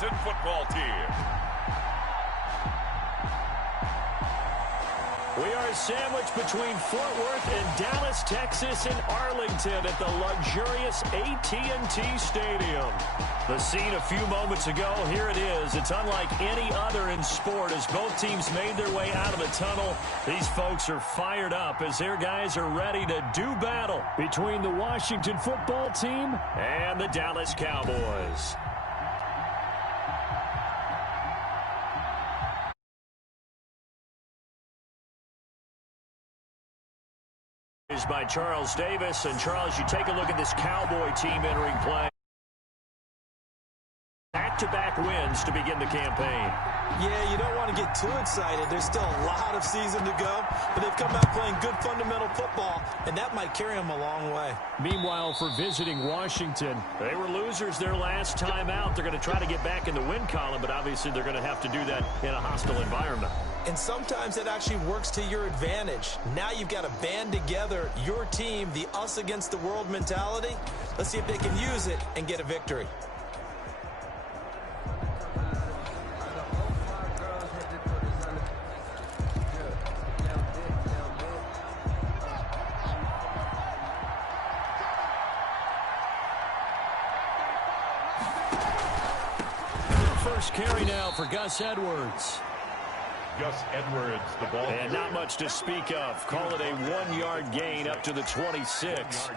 Washington football team. We are sandwiched between Fort Worth and Dallas, Texas, and Arlington at the luxurious AT&T Stadium. The scene a few moments ago, here it is. It's unlike any other in sport as both teams made their way out of the tunnel. These folks are fired up as their guys are ready to do battle between the Washington football team and the Dallas Cowboys. Is by Charles Davis. And Charles, you take a look at this Cowboy team entering play. Back-to-back wins to begin the campaign. Yeah, you don't want to get too excited. There's still a lot of season to go, but they've come out playing good fundamental football, and that might carry them a long way. Meanwhile, for visiting Washington, they were losers their last time out. They're going to try to get back in the win column, but obviously they're going to have to do that in a hostile environment. And sometimes it actually works to your advantage. Now you've got to band together your team, the us against the world mentality. Let's see if they can use it and get a victory. First carry now for Gus Edwards. Gus Edwards, the ball. And not much to speak of. Call it a 1-yard gain up to the 26.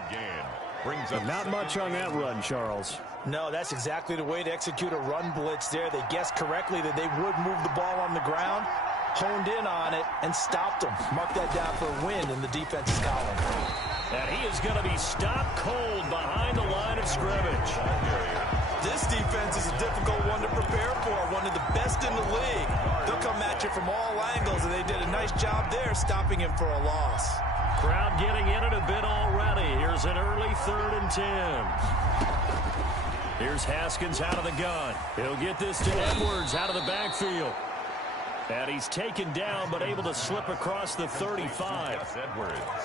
Brings up not much on that run, Charles. No, that's exactly the way to execute a run blitz there. They guessed correctly that they would move the ball on the ground, honed in on it, and stopped them. Mark that down for a win in the defense's column. And he is going to be stopped cold behind the line of scrimmage. This defense is a difficult one to prepare for, one of the best in the league. They'll come at you from all angles, and they did a nice job there stopping him for a loss. Crowd getting in it a bit already. Here's an early 3rd and 10. Here's Haskins out of the gun. He'll get this to Edwards out of the backfield. And he's taken down, but able to slip across the 35.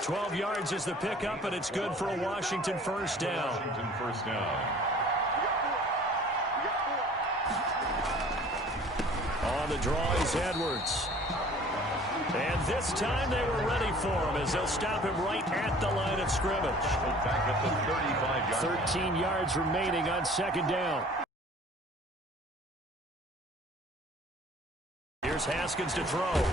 12 yards is the pickup, and it's good for a Washington first down. On the draw is Edwards. And this time they were ready for him as they'll stop him right at the line of scrimmage. 13 yards remaining on second down. Here's Haskins to throw.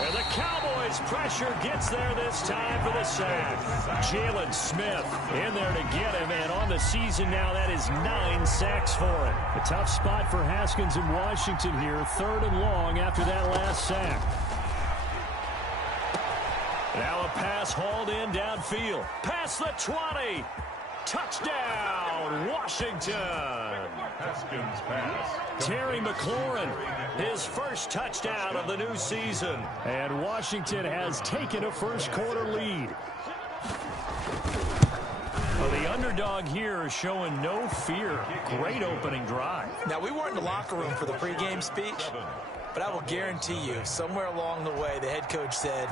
And the Cowboys pressure gets there this time for the sack. Jalen Smith in there to get him, and on the season now, that is 9 sacks for him. A tough spot for Haskins in Washington here, 3rd and long after that last sack. Now a pass hauled in downfield. Past the 20. Touchdown, Washington. Haskins pass. Terry McLaurin, his first touchdown of the new season. And Washington has taken a first-quarter lead. Well, the underdog here is showing no fear. Great opening drive. Now, we weren't in the locker room for the pregame speech, but I will guarantee you, somewhere along the way, the head coach said,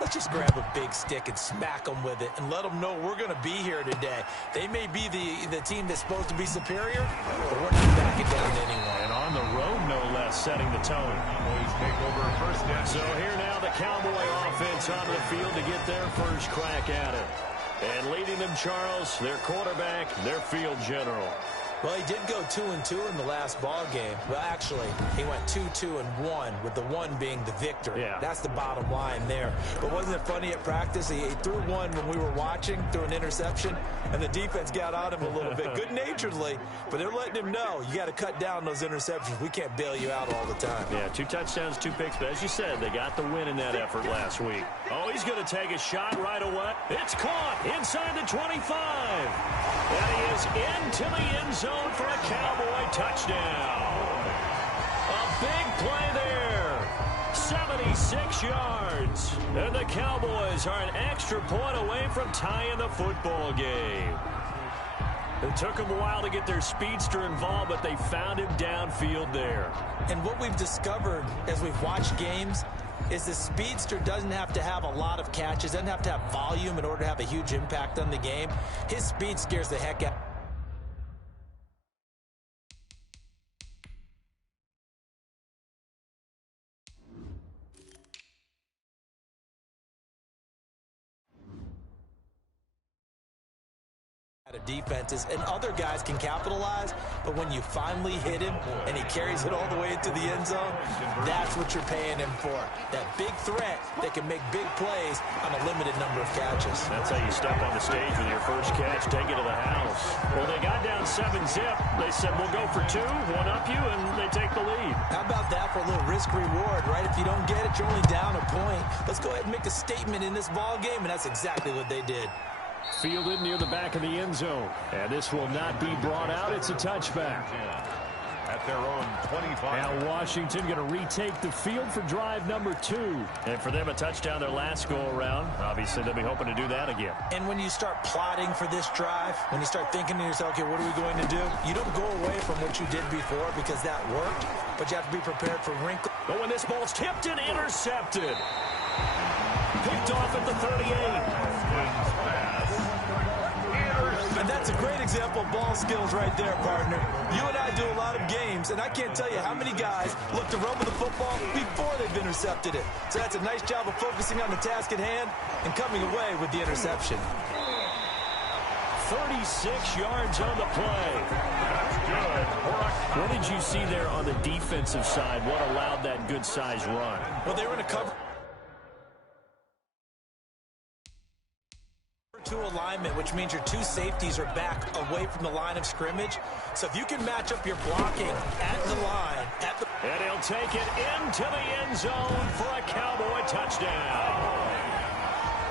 let's just grab a big stick and smack them with it and let them know we're going to be here today. They may be the team that's supposed to be superior, but we're not backing down to anyone. And on the road, no less, setting the tone. Cowboys take over first down. So here now the Cowboy offense onto the field to get their first crack at it. And leading them, Charles, their quarterback, their field general. Well, he did go 2-2 in the last ball game. Well, actually, he went 2-2-1, with the one being the victory. Yeah. That's the bottom line there. But wasn't it funny at practice? He threw one when we were watching, threw an interception, and the defense got on him a little bit, good-naturedly. But they're letting him know, you got to cut down those interceptions. We can't bail you out all the time. Yeah, 2 touchdowns, 2 picks. But as you said, they got the win in that effort last week. Oh, he's going to take a shot right away. It's caught inside the 25. And he is into the end zone for a Cowboy touchdown. A big play there. 76 yards. And the Cowboys are an extra point away from tying the football game. It took them a while to get their speedster involved, but they found him downfield there. And what we've discovered as we've watched games is the speedster doesn't have to have a lot of catches, doesn't have to have volume in order to have a huge impact on the game. His speed scares the heck out. defenses, and other guys can capitalize, but when you finally hit him and he carries it all the way into the end zone, that's what you're paying him for. That big threat that can make big plays on a limited number of catches. That's how you step on the stage with your first catch, take it to the house. Well, they got down 7-zip. They said, we'll go for 2, one up you, and they take the lead. How about that for a little risk-reward, right? If you don't get it, you're only down a point. Let's go ahead and make a statement in this ball game, and that's exactly what they did. Fielded near the back of the end zone. And this will not be brought out. It's a touchback. At their own 25. Now Washington going to retake the field for drive number 2. And for them, a touchdown their last go-around. Obviously, they'll be hoping to do that again. And when you start plotting for this drive, when you start thinking to yourself, okay, what are we going to do? You don't go away from what you did before because that worked, but you have to be prepared for wrinkles. But when this ball's tipped and intercepted. Picked off at the 38. And that's a great example of ball skills right there, partner. You and I do a lot of games, and I can't tell you how many guys look to run with the football before they've intercepted it. So that's a nice job of focusing on the task at hand and coming away with the interception. 36 yards on the play. That's good. What did you see there on the defensive side? What allowed that good-sized run? Well, they were in a cover 2 alignment, which means your 2 safeties are back away from the line of scrimmage. So if you can match up your blocking at the line, and he'll take it into the end zone for a Cowboy touchdown.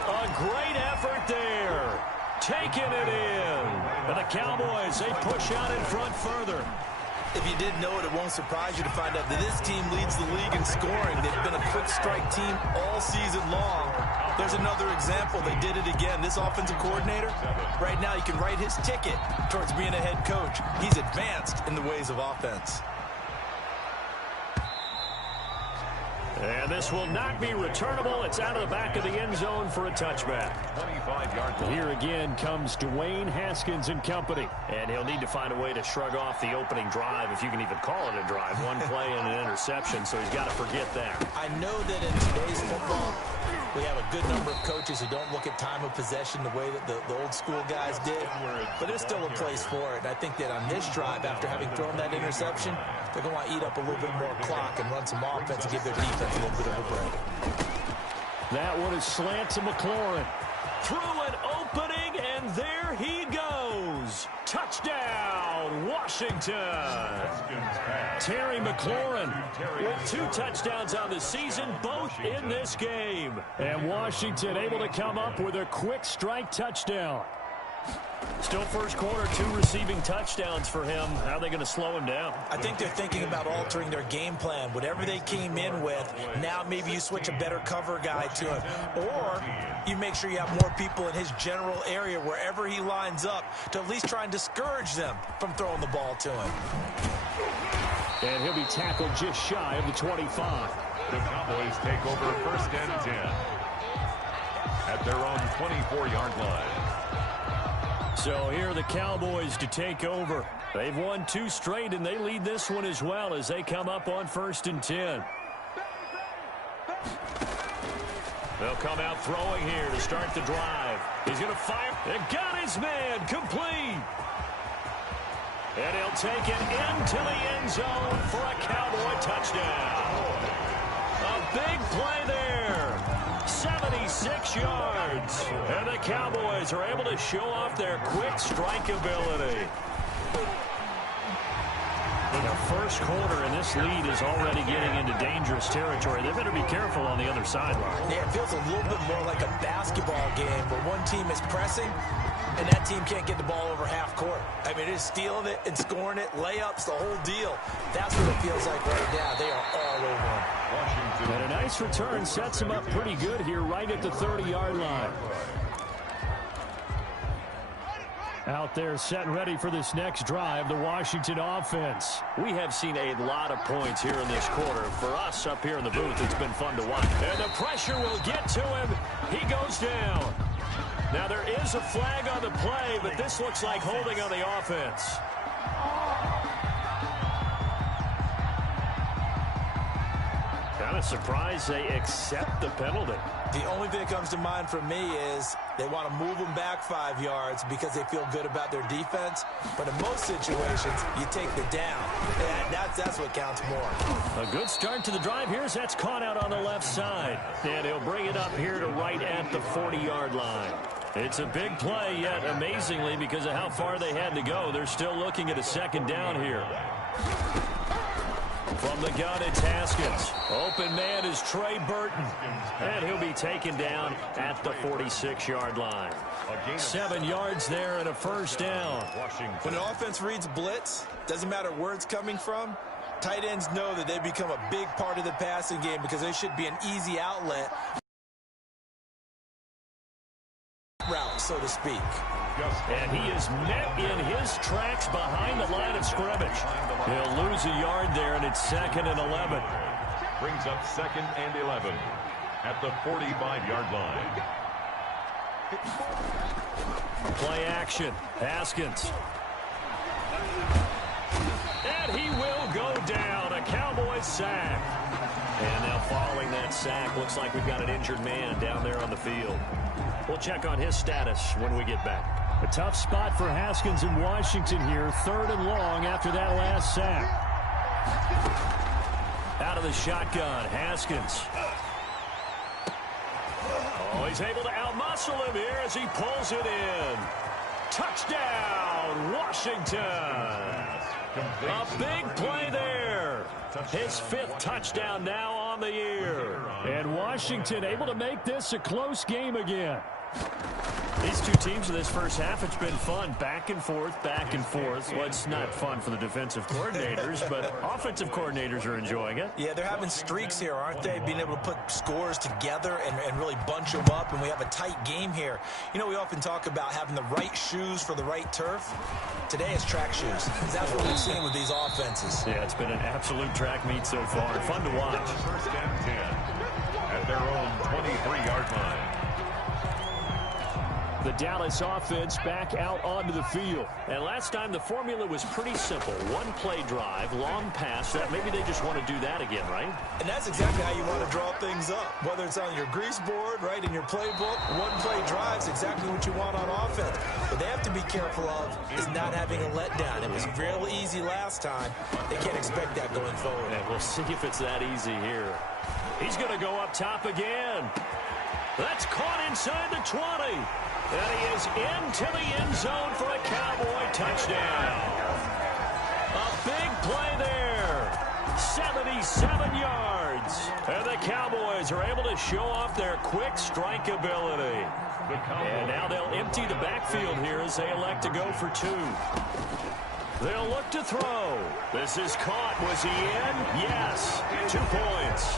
A great effort there. Taking it in. And the Cowboys, they push out in front further. If you didn't know it, it won't surprise you to find out that this team leads the league in scoring. They've been a quick strike team all season long. There's another example. They did it again. This offensive coordinator, right now, you can write his ticket towards being a head coach. He's advanced in the ways of offense. And this will not be returnable. It's out of the back of the end zone for a touchback. 25-yard line. Here again comes Dwayne Haskins and company. And he'll need to find a way to shrug off the opening drive, if you can even call it a drive. One play and an interception, so he's got to forget that. I know that in today's football, we have a good number of coaches who don't look at time of possession the way that the old school guys did, but there's still a place for it. And I think that on this drive, after having thrown that interception, they're going to want to eat up a little bit more clock and run some offense and give their defense a little bit of a break. That one is slant to McLaurin. Through an opening, and there he goes. Touchdown, Washington. Terry McLaurin with 2 touchdowns on the season, both in this game. And Washington able to come up with a quick strike touchdown. Still first quarter, 2 receiving touchdowns for him. How are they going to slow him down? I think they're thinking about altering their game plan. Whatever they came in with, now maybe you switch a better cover guy to him. Or you make sure you have more people in his general area wherever he lines up to at least try and discourage them from throwing the ball to him. And he'll be tackled just shy of the 25. The Cowboys take over 1st and 10 at their own 24-yard line. So here are the Cowboys to take over. They've won 2 straight, and they lead this one as well as they come up on 1st and 10. They'll come out throwing here to start the drive. He's going to fire. And got his man complete. And he'll take it into the end zone for a Cowboy touchdown. A big play there. 76 yards. And the Cowboys are able to show off their quick strike ability. The first quarter, and this lead is already getting into dangerous territory. They better be careful on the other sideline. Yeah, it feels a little bit more like a basketball game where one team is pressing and that team can't get the ball over half court. I mean, it is stealing it and scoring it, layups, the whole deal. That's what it feels like right now. They are all over them. And a nice return sets him up pretty good here right at the 30-yard line. Out there set and ready for this next drive, the Washington offense. We have seen a lot of points here in this quarter. For us up here in the booth, it's been fun to watch. And the pressure will get to him. He goes down. Now there is a flag on the play, but this looks like holding on the offense. Kind of surprised they accept the penalty. The only thing that comes to mind for me is they want to move them back 5 yards because they feel good about their defense. But in most situations, you take the down. And that's what counts more. A good start to the drive here as that's caught out on the left side. And he'll bring it up here to right at the 40-yard line. It's a big play, yet amazingly, because of how far they had to go, they're still looking at a second down here. From the gun, it's Haskins. Open man is Trey Burton. And he'll be taken down at the 46-yard line. 7 yards there and a first down. When an offense reads blitz, doesn't matter where it's coming from, tight ends know that they become a big part of the passing game because they should be an easy outlet route, so to speak. And he is met in his tracks behind the line of scrimmage. He'll lose a yard there, and it's 2nd and 11. Brings up 2nd and 11 at the 45-yard line. Play action. Haskins. And he will go down. A Cowboys sack. And now following that sack, looks like we've got an injured man down there on the field. We'll check on his status when we get back. A tough spot for Haskins in Washington here. 3rd and long after that last sack. Out of the shotgun, Haskins. Oh, he's able to outmuscle him here as he pulls it in. Touchdown, Washington. A big play there. His 5th touchdown now on the year. And Washington able to make this a close game again. These two teams in this first half, it's been fun. Back and forth, back and forth. Well, it's not fun for the defensive coordinators, but offensive coordinators are enjoying it. Yeah, they're having streaks here, aren't they? Being able to put scores together and really bunch them up, and we have a tight game here. You know, we often talk about having the right shoes for the right turf. Today it's track shoes. That's what we've seen with these offenses. Yeah, it's been an absolute track meet so far. Fun to watch. 1st and 10 at their own 23-yard line. The Dallas offense back out onto the field. And last time the formula was pretty simple. One play drive, long pass. That maybe they just want to do that again, right? And that's exactly how you want to draw things up. Whether it's on your grease board, right, in your playbook, one play drive is exactly what you want on offense. What they have to be careful of is not having a letdown. It was real easy last time. They can't expect that going forward. And we'll see if it's that easy here. He's going to go up top again. That's caught inside the 20. And he is into the end zone for a Cowboy touchdown. A big play there. 77 yards. And the Cowboys are able to show off their quick strike ability. And now they'll empty the backfield here as they elect to go for 2. They'll look to throw. This is caught. Was he in? Yes. 2 points.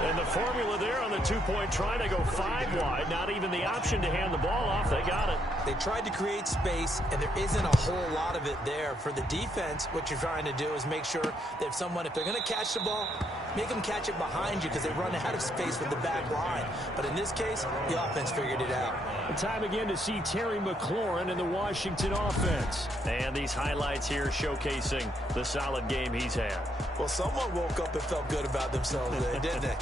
And the formula there on the 2-point try, they go 5 wide. Not even the option to hand the ball off. They got it. They tried to create space, and there isn't a whole lot of it there. For the defense, what you're trying to do is make sure that if they're going to catch the ball, make them catch it behind you because they run out of space with the back line. But in this case, the offense figured it out. Time again to see Terry McLaurin in the Washington offense. And these highlights here showcasing the solid game he's had. Well, someone woke up and felt good about themselves there, didn't they?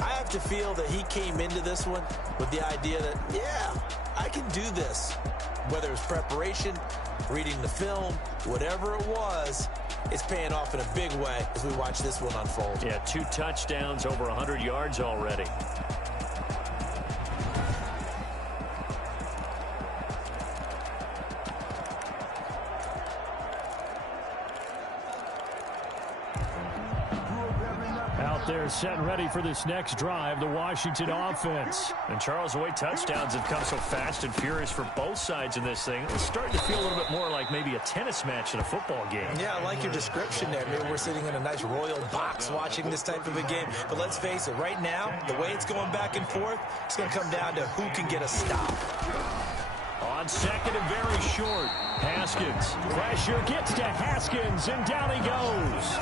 I have to feel that he came into this one with the idea that, yeah, I can do this. Whether it's preparation, reading the film, whatever it was, it's paying off in a big way as we watch this one unfold. Yeah, 2 touchdowns, over 100 yards already. They're set and ready for this next drive, the Washington offense. And Charles, the way touchdowns have come so fast and furious for both sides in this thing, it's starting to feel a little bit more like maybe a tennis match in a football game. Yeah, I like your description there. Maybe we're sitting in a nice royal box watching this type of a game. But let's face it, right now, the way it's going back and forth, it's going to come down to who can get a stop. On second and very short, Haskins. Pressure gets to Haskins, and down he goes.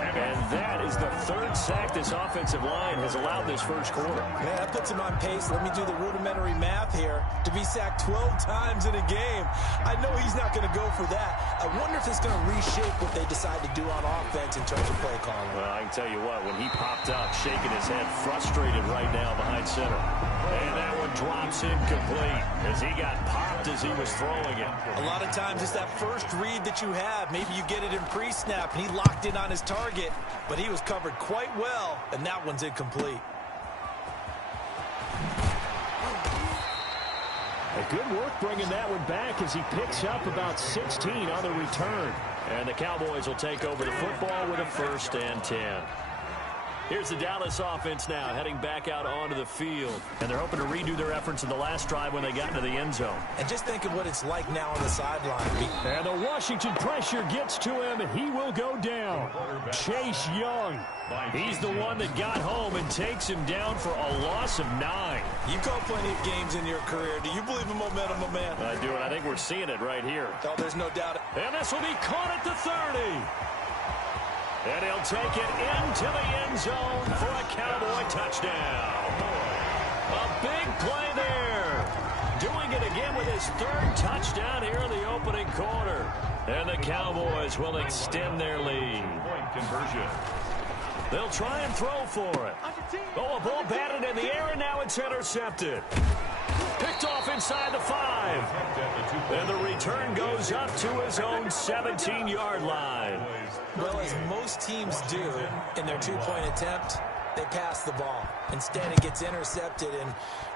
And that is the third sack this offensive line has allowed this first quarter. Man, that puts him on pace. Let me do the rudimentary math here. To be sacked 12 times in a game, I know he's not going to go for that. I wonder if it's going to reshape what they decide to do on offense in terms of play calling. Well, I can tell you what, when he popped up, shaking his head, frustrated right now behind center. And that one drops incomplete as he got popped as he was throwing it. A lot of times it's that first read that you have. Maybe you get it in pre-snap, and he locked in on his target, but he was covered quite well, and that one's incomplete. A good work bringing that one back as he picks up about 16 on the return. And the Cowboys will take over the football with a 1st and 10. Here's the Dallas offense now heading back out onto the field. And they're hoping to redo their efforts in the last drive when they got into the end zone. And just think of what it's like now on the sideline. And the Washington pressure gets to him, and he will go down. Chase Young. He's the one that got home and takes him down for a loss of 9. You've called plenty of games in your career. Do you believe in momentum, my man? I do, and I think we're seeing it right here. Oh, there's no doubt. And this will be caught at the 30. And he'll take it into the end zone for a Cowboy touchdown. A big play there. Doing it again with his 3rd touchdown here in the opening quarter. And the Cowboys will extend their lead. Point conversion. They'll try and throw for it. Oh, a ball batted in the air, and now it's intercepted. Picked off inside the 5. And the return goes up to his own 17-yard line. Well, as most teams do in their 2-point attempt, they pass the ball. Instead, it gets intercepted. And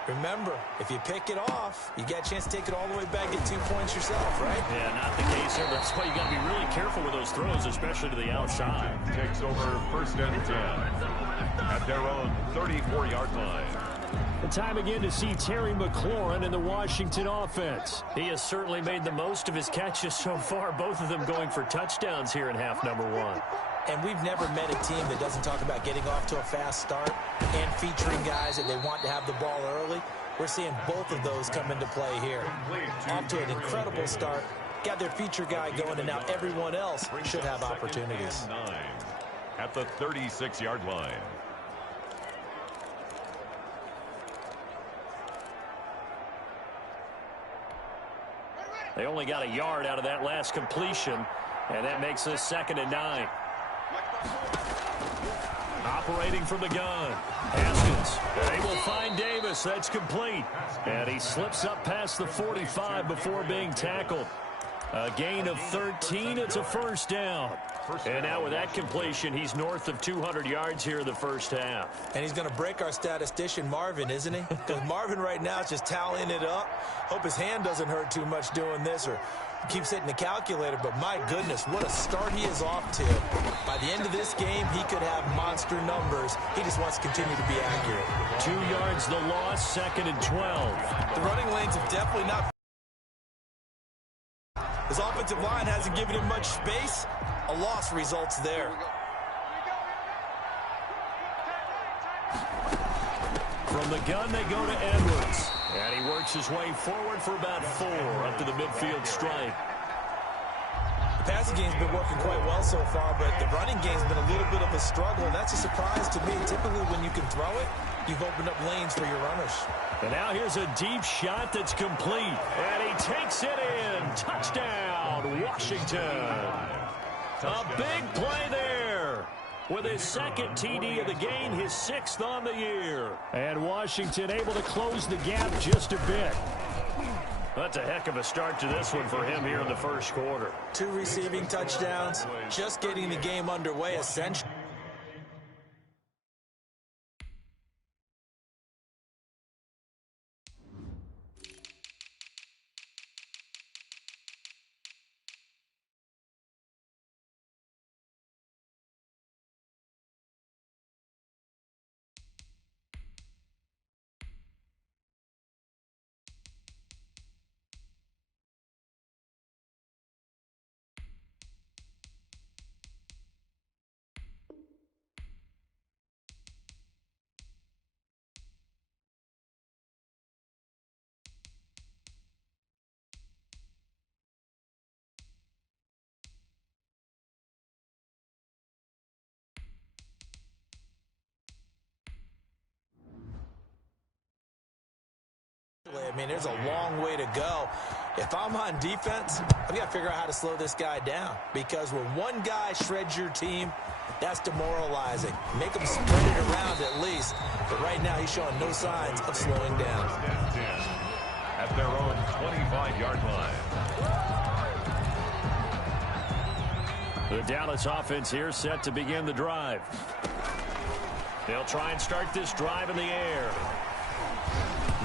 remember, if you pick it off, you get a chance to take it all the way back, get 2 points yourself, right? Yeah, not the case here. That's why you got to be really careful with those throws, especially to the outside. Takes over 1st and 10 at their own 34-yard line. The time again to see Terry McLaurin in the Washington offense. He has certainly made the most of his catches so far, both of them going for touchdowns here in half number 1. And we've never met a team that doesn't talk about getting off to a fast start and featuring guys that they want to have the ball early. We're seeing both of those come into play here. Off to an incredible start, got their feature guy going, and now everyone else should have opportunities. 9 at the 36-yard line. They only got a yard out of that last completion, and that makes this 2nd and 9. Operating from the gun. Haskins. They will find Davis. That's complete. And he slips up past the 45 before being tackled. A gain of 13. It's a 1st down. And now with that completion, he's north of 200 yards here in the first half. And he's going to break our statistician, Marvin, isn't he? Because Marvin right now is just tallying it up. Hope his hand doesn't hurt too much doing this or keeps hitting the calculator. But my goodness, what a start he is off to. By the end of this game, he could have monster numbers. He just wants to continue to be accurate. 2 yards the loss, 2nd and 12. The running lanes have definitely not. His offensive line hasn't given him much space. A loss results there. From the gun, they go to Edwards. And he works his way forward for about 4 up to the midfield stripe. The passing game's been working quite well so far, but the running game's been a little bit of a struggle, and that's a surprise to me. Typically, when you can throw it, you've opened up lanes for your runners. And now here's a deep shot that's complete. And he takes it in. Touchdown, Washington. A big play there. With his 2nd TD of the game, his 6th on the year. And Washington able to close the gap just a bit. That's a heck of a start to this one for him here in the first quarter. 2 receiving touchdowns, just getting the game underway, essentially. I mean, there's a long way to go. If I'm on defense, I've got to figure out how to slow this guy down, because when one guy shreds your team, that's demoralizing. Make him spread it around at least. But right now, he's showing no signs of slowing down. At their own 25-yard line. The Dallas offense here set to begin the drive. They'll try and start this drive in the air.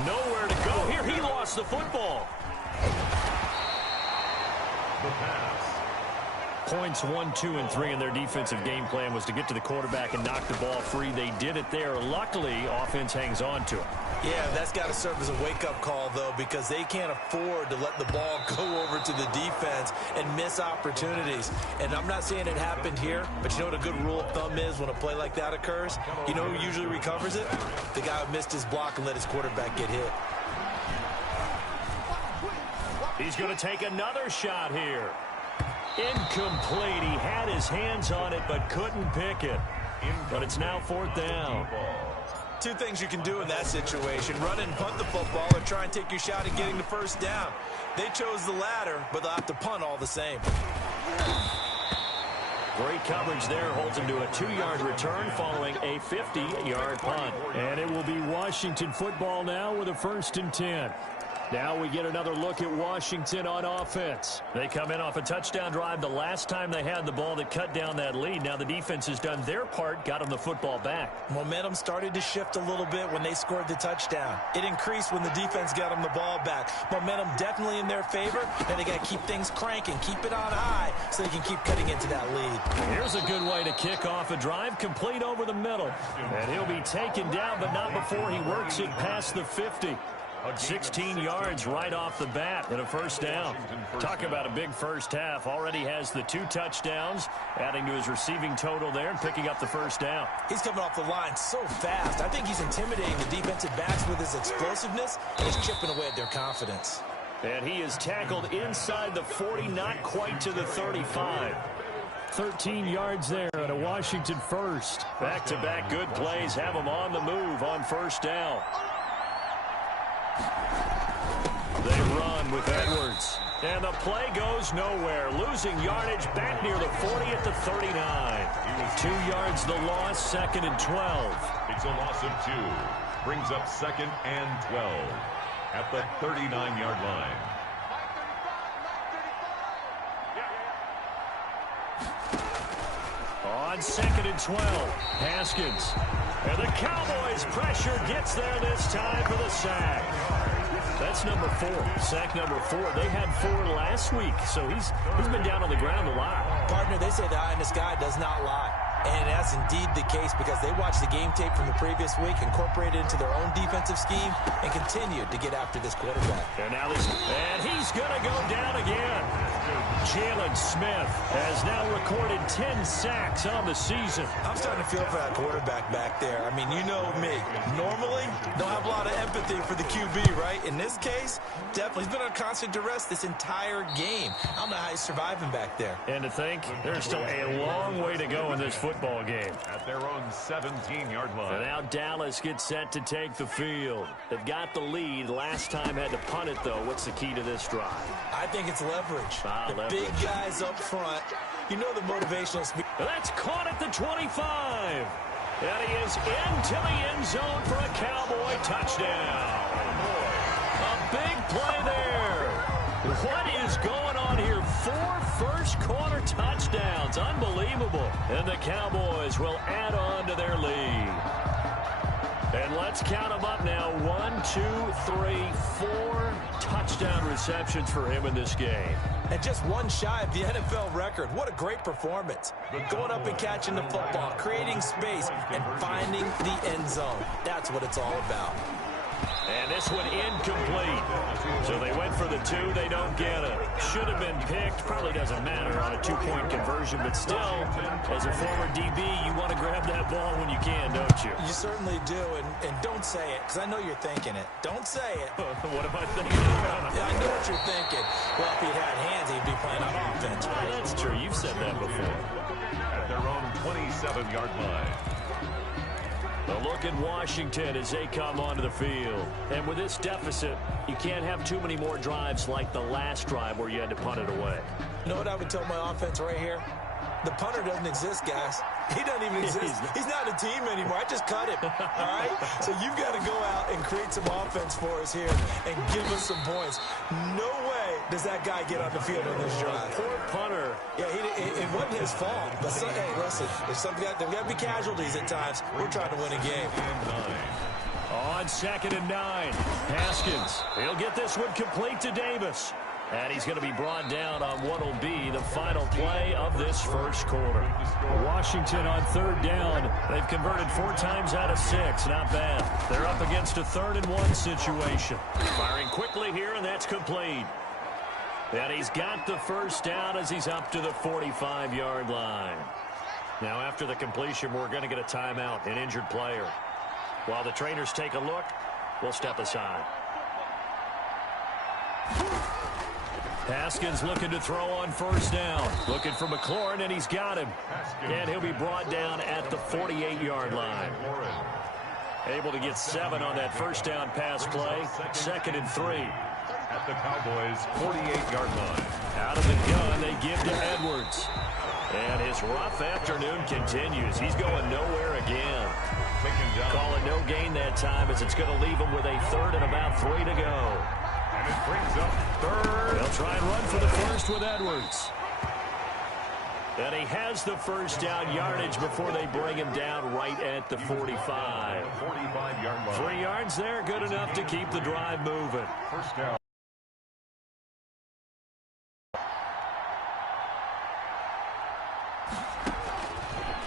Nowhere to go here. He lost the football. The pass. Points 1, 2, and 3 in their defensive game plan was to get to the quarterback and knock the ball free. They did it there. Luckily, offense hangs on to it. Yeah, that's got to serve as a wake-up call, though, because they can't afford to let the ball go over to the defense and miss opportunities. And I'm not saying it happened here, but you know what a good rule of thumb is when a play like that occurs? You know who usually recovers it? The guy who missed his block and let his quarterback get hit. He's going to take another shot here. Incomplete. He had his hands on it but couldn't pick it. But it's now 4th down. Two things you can do in that situation: run and punt the football, or try and take your shot at getting the first down. They chose the latter, but they'll have to punt all the same. Great coverage there. Holds him to a 2-yard return following a 50-yard punt. And it will be Washington football now with a 1st and 10. Now we get another look at Washington on offense. They come in off a touchdown drive the last time they had the ball that cut down that lead. Now the defense has done their part, got them the football back. Momentum started to shift a little bit when they scored the touchdown. It increased when the defense got them the ball back. Momentum definitely in their favor. Now they got to keep things cranking, keep it on high so they can keep cutting into that lead. Here's a good way to kick off a drive, complete over the middle. And he'll be taken down, but not before he works it past the 50. 16 yards right off the bat and a 1st down. Talk about a big first half. Already has the 2 touchdowns, adding to his receiving total there and picking up the 1st down. He's coming off the line so fast. I think he's intimidating the defensive backs with his explosiveness, and he's chipping away at their confidence. And he is tackled inside the 40, not quite to the 35. 13 yards there and a Washington 1st. Back-to-back good plays have him on the move on 1st down. They run with Edwards. And the play goes nowhere. Losing yardage back near the 40 at the 39. 2 yards the loss, 2nd and 12. It's a loss of 2. Brings up 2nd and 12 at the 39-yard line. On 2nd and 12, Haskins. And the Cowboys pressure gets there this time for the sack. That's number 4. Sack number 4. They had 4 last week, so he's been down on the ground a lot. Partner, they say the eye in the sky does not lie. And that's indeed the case, because they watched the game tape from the previous week, incorporated it into their own defensive scheme, and continued to get after this quarterback. And now he's going to go down again. Jalen Smith has now recorded 10 sacks on the season. I'm starting to feel for that quarterback back there. I mean, you know me. Normally, don't have a lot of empathy for the QB, right? In this case, definitely. He's been on constant duress this entire game. I don't know how he's surviving back there. And to think, there's still a long way to go in this football game. At their own 17-yard line. And now Dallas gets set to take the field. They've got the lead. Last time had to punt it, though. What's the key to this drive? I think it's leverage. The big guys up front. You know the motivational speed. That's caught at the 25. And he is into the end zone for a Cowboy touchdown. A big play there. What is going on here? 4 first-quarter touchdowns. Unbelievable. And the Cowboys will add on to their lead. And let's count them up now. 1, 2, 3, 4 touchdown receptions for him in this game. And just one shy of the NFL record. What a great performance. Going up and catching the football, creating space, and finding the end zone. That's what it's all about. And this one incomplete. So they went for the 2. They don't get it. Should have been picked. Probably doesn't matter on a 2-point conversion. But still, as a former DB, you want to grab that ball when you can, don't you? You certainly do. And don't say it, because I know you're thinking it. Don't say it. What am I thinking? Yeah, I know what you're thinking. Well, if he'd had hands, he'd be playing on offense. Right? That's true. You've said that before. At their own 27-yard line. A look at Washington as they come onto the field. And with this deficit, you can't have too many more drives like the last drive where you had to punt it away. You know what I would tell my offense right here? The punter doesn't exist, guys. He doesn't even exist. He's not a team anymore. I just cut him, all right? So you've got to go out and create some offense for us here and give us some points. No way does that guy get on the field on this drive. Poor punter. Yeah, it wasn't his fault. But, hey, listen, there's got to be casualties at times. We're trying to win a game. On 2nd and 9, Haskins. He'll get this one complete to Davis. And he's going to be brought down on what will be the final play of this first quarter. Washington on 3rd down. They've converted 4 times out of 6. Not bad. They're up against a 3rd and 1 situation. Firing quickly here, and that's complete. And he's got the first down as he's up to the 45-yard line. Now, after the completion, we're going to get a timeout, an injured player. While the trainers take a look, we'll step aside. Haskins looking to throw on 1st down. Looking for McLaurin, and he's got him. And he'll be brought down at the 48-yard line. Able to get 7 on that 1st down pass play. 2nd and 3. At the Cowboys' 48-yard line. Out of the gun, they give to Edwards. And his rough afternoon continues. He's going nowhere again. Calling no gain that time as it's going to leave him with a 3rd and about 3 to go. And it brings up 3rd. They'll try and run for the first with Edwards. And he has the first down yardage before they bring him down right at the 45. 45-yard line. 3 yards there, good enough to keep the drive moving. First down.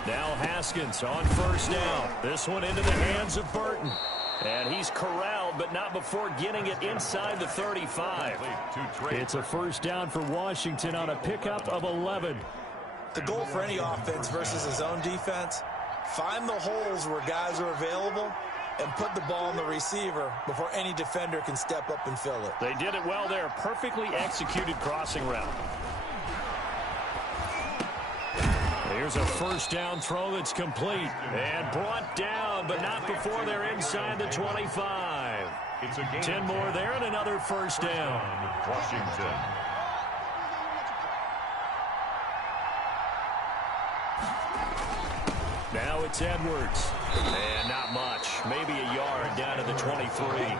Now Haskins on 1st down. This one into the hands of Burton. And he's corralled, but not before getting it inside the 35. It's a 1st down for Washington on a pickup of 11. The goal for any offense versus his own defense, find the holes where guys are available and put the ball on the receiver before any defender can step up and fill it. They did it well there. Perfectly executed crossing route. Here's a 1st down throw that's complete. And brought down, but not before they're inside the 25. It's a gain 10 more there and another 1st down. Washington. Now it's Edwards. And not much. Maybe a yard down to the 23.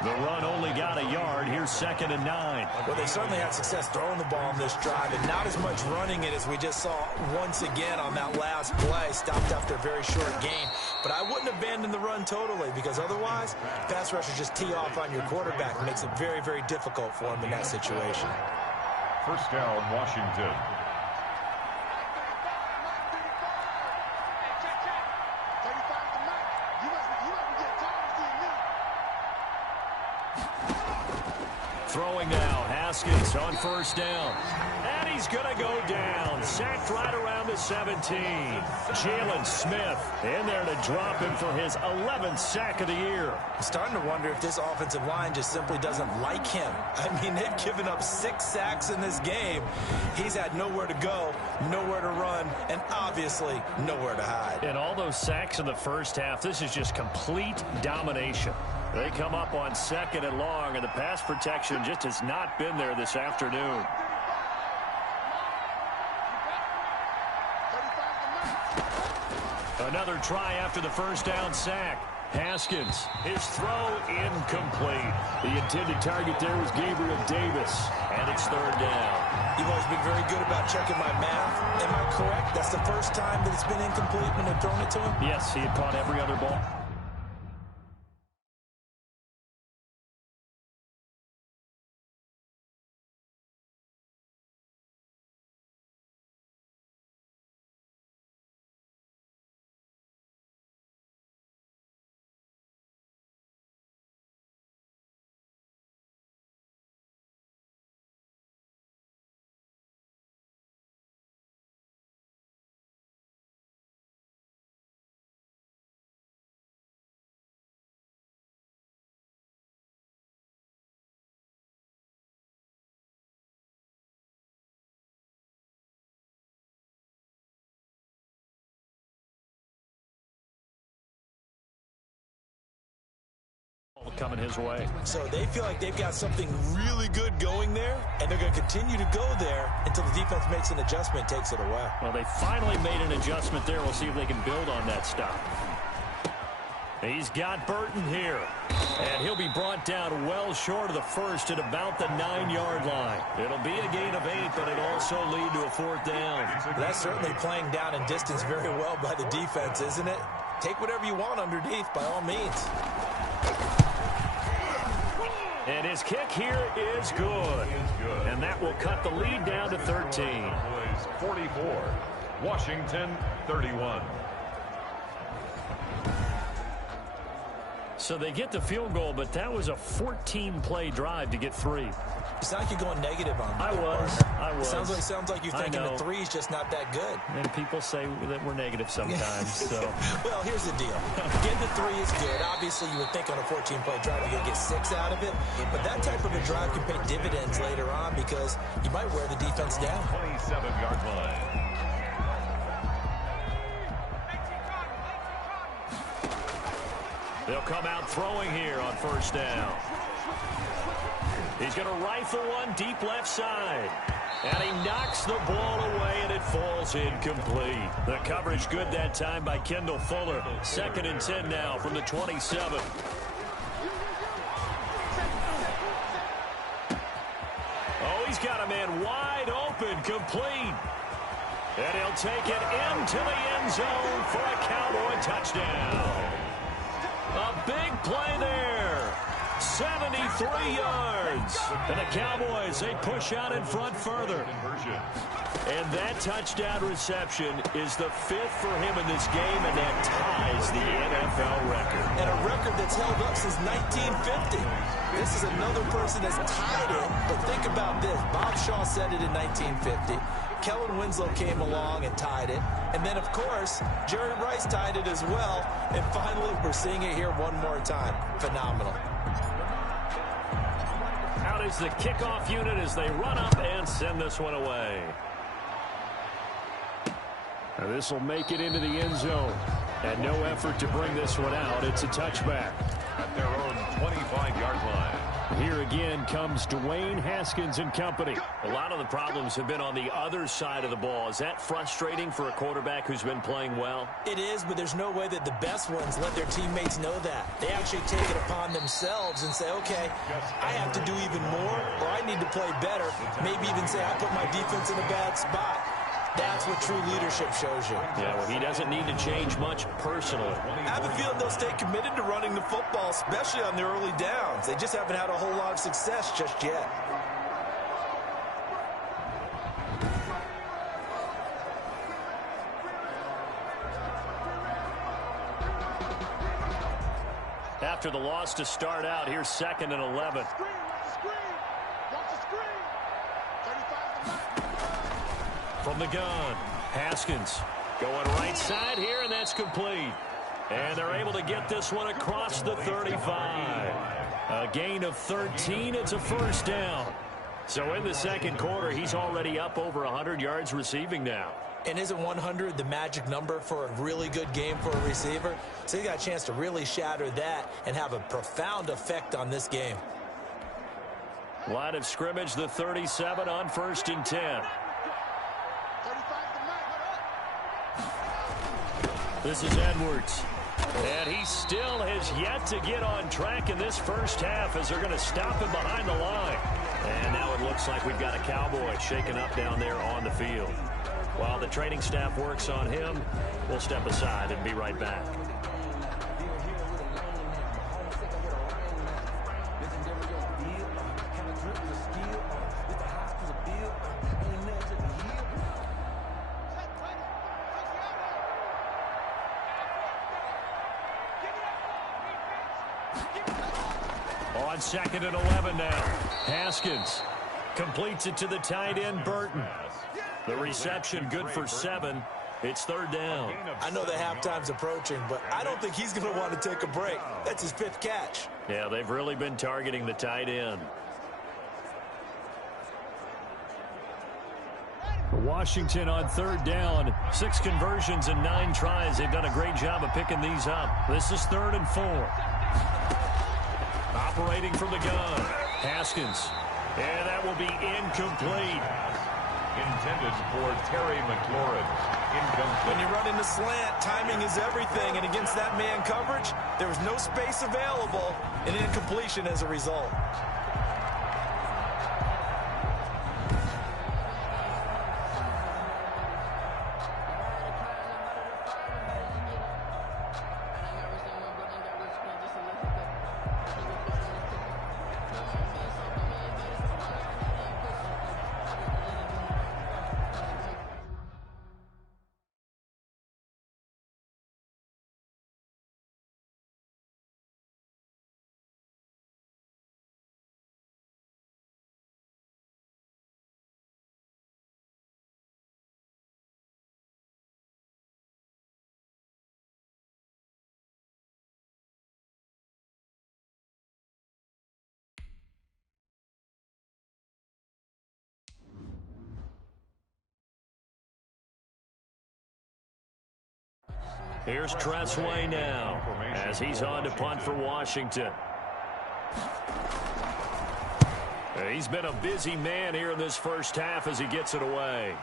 The run only got a yard. Here's 2nd and 9. Well, they certainly had success throwing the ball on this drive, and not as much running it as we just saw once again on that last play. Stopped after a very short gain. But I wouldn't abandon the run totally, because otherwise, pass rushers just tee off on your quarterback. It makes it very, very difficult for him in that situation. 1st down, Washington. Throwing now, Haskins on 1st down. And he's going to go down. Sacked right around the 17. Jalen Smith in there to drop him for his 11th sack of the year. I'm starting to wonder if this offensive line just simply doesn't like him. I mean, they've given up 6 sacks in this game. He's had nowhere to go, nowhere to run, and obviously nowhere to hide. And all those sacks in the first half, this is just complete domination. They come up on 2nd and long, and the pass protection just has not been there this afternoon. Another try after the 1st down sack. Haskins, his throw incomplete. The intended target there was Gabriel Davis, and it's 3rd down. You've always been very good about checking my math. Am I correct? That's the first time that it's been incomplete when they've thrown it to him? Yes, he had caught every other ball. coming his way. So they feel like they've got something really good going there, and they're going to continue to go there until the defense makes an adjustment and takes it away. Well, they finally made an adjustment there. We'll see if they can build on that stop. He's got Burton here, and he'll be brought down well short of the first at about the 9-yard line. It'll be a gain of 8, but it'll also lead to a 4th down. That's certainly playing down in distance very well by the defense, isn't it? Take whatever you want underneath, by all means. And his kick here is good. And that will cut the lead down to 13. 44, Washington 31. So they get the field goal, but that was a 14-play drive to get 3. It's not like you're going negative on that. I was. Sounds like you're thinking the 3 is just not that good. And people say that we're negative sometimes. So. Well, here's the deal. Getting the 3 is good. Obviously, you would think on a 14-play drive you're going to get 6 out of it. But that type of a drive can pay dividends later on because you might wear the defense down. 27-yard line. They'll come out throwing here on 1st down. He's going to rifle one deep left side. And he knocks the ball away, and it falls incomplete. The coverage good that time by Kendall Fuller. 2nd and 10 now from the 27. Oh, he's got a man wide open, complete. And he'll take it into the end zone for a Cowboy touchdown. A big play there. 73 yards. And the Cowboys, they push out in front further. And that touchdown reception is the 5th for him in this game, and that ties the NFL record. And a record that's held up since 1950. This is another person that's tied it. But think about this. Bob Shaw said it in 1950. Kellen Winslow came along and tied it. And then, of course, Jerry Rice tied it as well. And finally, we're seeing it here one more time. Phenomenal. Out is the kickoff unit as they run up and send this one away. Now this will make it into the end zone. And no effort to bring this one out. It's a touchback. At their own 25-yard line. Here again comes Dwayne Haskins and company. A lot of the problems have been on the other side of the ball. Is that frustrating for a quarterback who's been playing well? It is, but there's no way that the best ones let their teammates know that. They actually take it upon themselves and say, okay, I have to do even more, or I need to play better. Maybe even say I put my defense in a bad spot. That's what true leadership shows you. Yeah, well, he doesn't need to change much personally. I have a feeling they'll stay committed to running the football, especially on their early downs. They just haven't had a whole lot of success just yet. After the loss to start out, here's 2nd and 11. From the gun, Haskins going right side here, and that's complete. And they're able to get this one across the 35. A gain of 13. It's a 1st down. So in the 2nd quarter, he's already up over 100 yards receiving now. And isn't 100 the magic number for a really good game for a receiver? So he got a chance to really shatter that and have a profound effect on this game. Line of scrimmage, the 37 on 1st and 10. This is Edwards. And he still has yet to get on track in this first half as they're going to stop him behind the line. And now it looks like we've got a Cowboy shaken up down there on the field. While the training staff works on him, we'll step aside and be right back. On 2nd and 11 now. Haskins completes it to the tight end, Burton. The reception good for 7. It's 3rd down. I know that halftime's approaching, but I don't think he's going to want to take a break. That's his 5th catch. Yeah, they've really been targeting the tight end. Washington on 3rd down. 6 conversions and 9 tries. They've done a great job of picking these up. This is 3rd and 4. Operating from the gun. Haskins. And that will be incomplete. Intended for Terry McLaurin. Incomplete. When you run into slant, timing is everything. And against that man coverage, there was no space available. And an incompletion as a result. Here's Tressway now as he's on to punt for Washington. He's been a busy man here in this first half as he gets it away.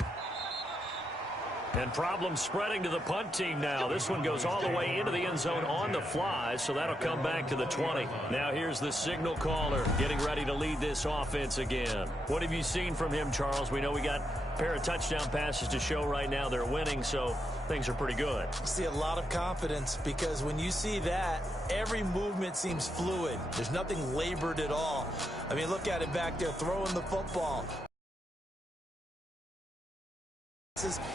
And problems spreading to the punt team now. This one goes all the way into the end zone on the fly, so that'll come back to the 20. Now here's the signal caller getting ready to lead this offense again. What have you seen from him, Charles? We know we got a pair of touchdown passes to show right now. They're winning, so things are pretty good. You see a lot of confidence because when you see that, every movement seems fluid. There's nothing labored at all. I mean, look at it back there, throwing the football.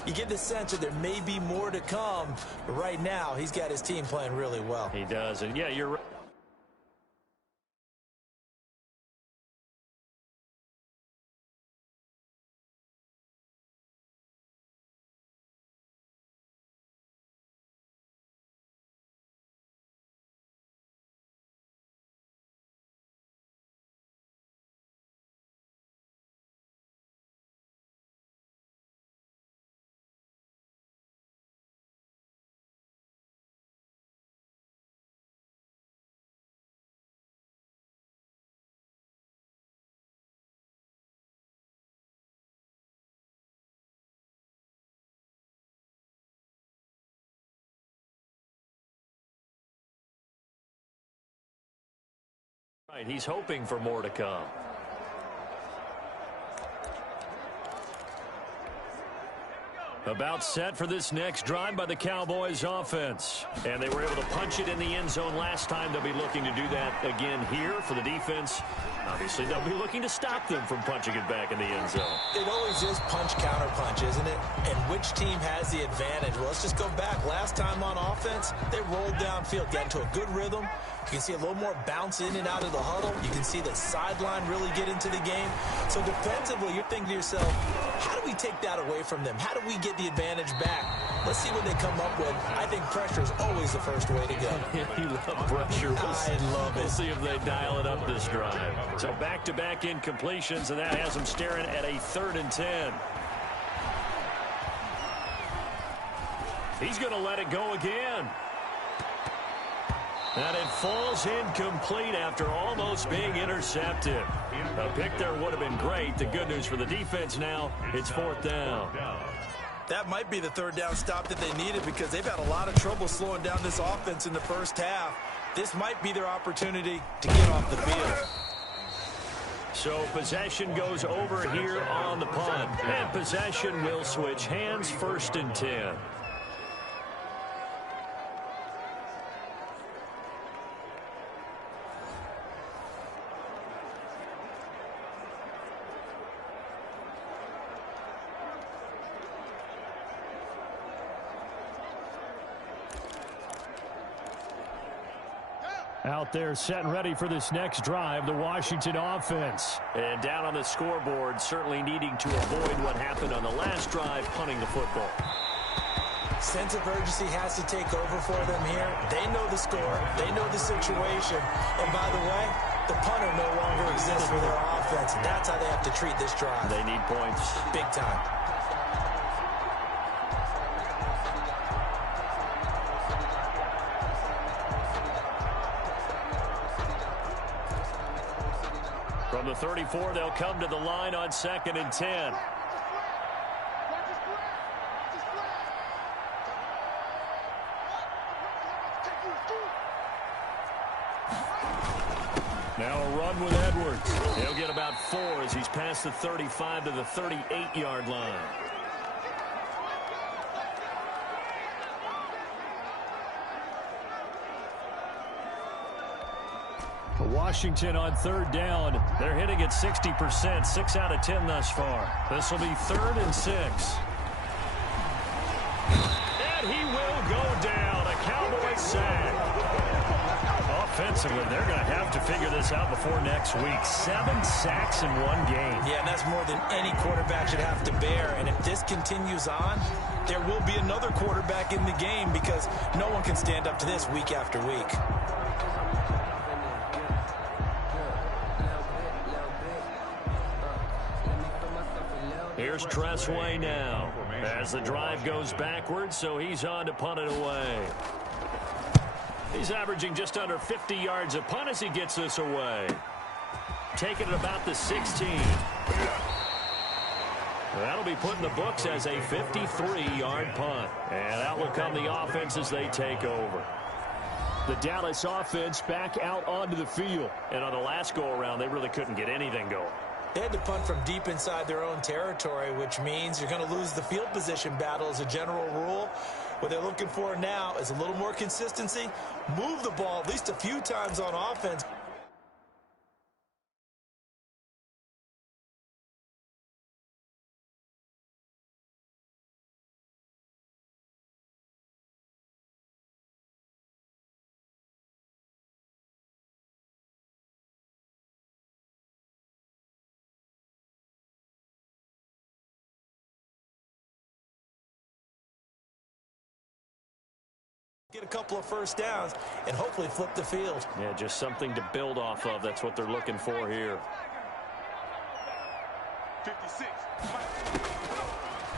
You get the sense that there may be more to come, but right now he's got his team playing really well. He does, and yeah, you're right. Right, he's hoping for more to come. About set for this next drive by the Cowboys offense. And they were able to punch it in the end zone last time. They'll be looking to do that again here for the defense. Obviously, they'll be looking to stop them from punching it back in the end zone. It always is punch-counter-punch, isn't it? And which team has the advantage? Well, let's just go back. Last time on offense, they rolled downfield, got into a good rhythm. You can see a little more bounce in and out of the huddle. You can see the sideline really get into the game. So defensively, you're thinking to yourself, how do we take that away from them? How do we get the advantage back? Let's see what they come up with. I think pressure is always the first way to go. You love pressure. I love it. We'll see if they dial it up this drive. So back-to-back incompletions, and that has them staring at a 3rd and 10. He's going to let it go again. And it falls incomplete after almost being intercepted. A pick there would have been great. The good news for the defense now, it's 4th down. That might be the 3rd down stop that they needed because they've had a lot of trouble slowing down this offense in the first half. This might be their opportunity to get off the field. So possession goes over here on the punt. And possession will switch hands, 1st and 10. Out there set and ready for this next drive, the Washington offense. And down on the scoreboard, certainly needing to avoid what happened on the last drive, punting the football. Sense of urgency has to take over for them here. They know the score. They know the situation. And by the way, the punter no longer exists for their offense. That's how they have to treat this drive. They need points. Big time. the 34, they'll come to the line on 2nd and 10. Now a run with Edwards. He'll get about 4 as he's past the 35 to the 38-yard line. Washington on 3rd down. They're hitting at 60%, 6 out of 10 thus far. This will be 3rd and 6. And he will go down. A Cowboy sack. Offensively, they're going to have to figure this out before next week. 7 sacks in one game. Yeah, and that's more than any quarterback should have to bear. And if this continues on, there will be another quarterback in the game because no one can stand up to this week after week. Here's Tressway now as the drive goes backwards, so he's on to punt it away. He's averaging just under 50 yards a punt as he gets this away. Taking it about the 16. That'll be put in the books as a 53-yard punt. And out will come the offense as they take over. The Dallas offense back out onto the field. And on the last go-around, they really couldn't get anything going. They had to punt from deep inside their own territory, which means you're going to lose the field position battle as a general rule. What they're looking for now is a little more consistency. Move the ball at least a few times on offense. Get a couple of first downs and hopefully flip the field. Yeah, just something to build off of. That's what they're looking for here. 56.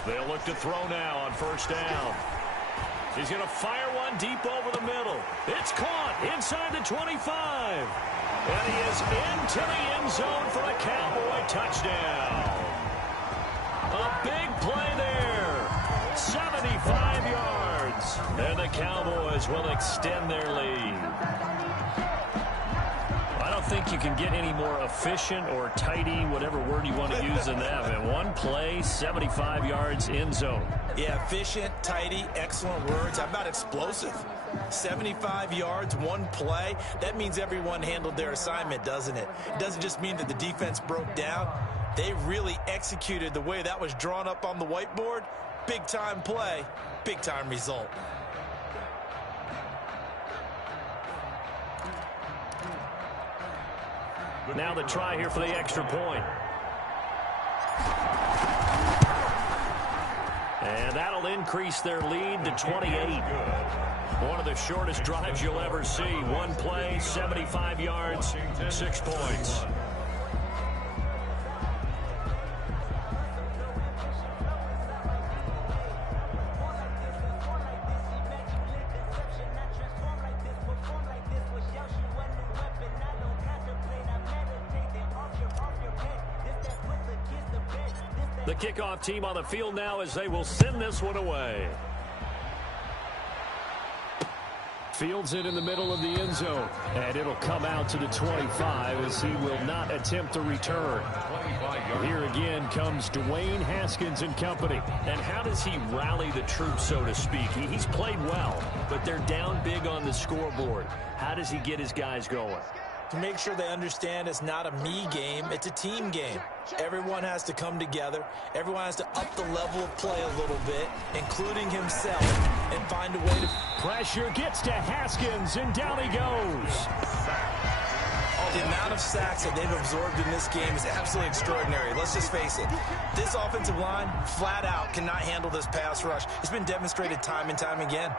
They'll look to throw now on 1st down. He's going to fire one deep over the middle. It's caught inside the 25. And he is into the end zone for a Cowboy touchdown. A big play there. 75 yards. And the Cowboys will extend their lead. I don't think you can get any more efficient or tidy, whatever word you want to use in that. And one play, 75 yards, end zone. Yeah, efficient, tidy, excellent words. How about explosive? 75 yards, one play. That means everyone handled their assignment, doesn't it? It doesn't just mean that the defense broke down. They really executed the way that was drawn up on the whiteboard. Big-time play, big-time result. Now the try here for the extra point. And that'll increase their lead to 28. One of the shortest drives you'll ever see. One play, 75 yards, 6 points. The kickoff team on the field now as they will send this one away. Fields it in the middle of the end zone. And it'll come out to the 25 as he will not attempt to return. Here again comes Dwayne Haskins and company. And how does he rally the troops, so to speak? He's played well, but they're down big on the scoreboard. How does he get his guys going? To make sure they understand it's not a me game, it's a team game. Everyone has to come together. Everyone has to up the level of play a little bit, including himself, and find a way to... Pressure gets to Haskins, and down he goes. The amount of sacks that they've absorbed in this game is absolutely extraordinary. Let's just face it. This offensive line, flat out, cannot handle this pass rush. It's been demonstrated time and time again.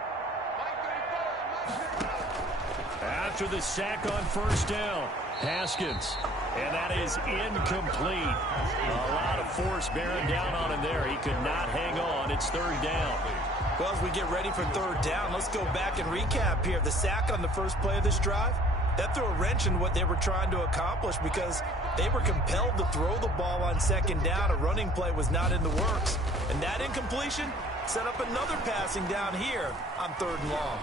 After the sack on 1st down, Haskins. And that is incomplete. A lot of force bearing down on him there. He could not hang on. It's 3rd down. Well, as we get ready for 3rd down, let's go back and recap here. The sack on the first play of this drive, That threw a wrench in what they were trying to accomplish because they were compelled to throw the ball on second down. A running play was not in the works. And that incompletion set up another passing down here on 3rd and long.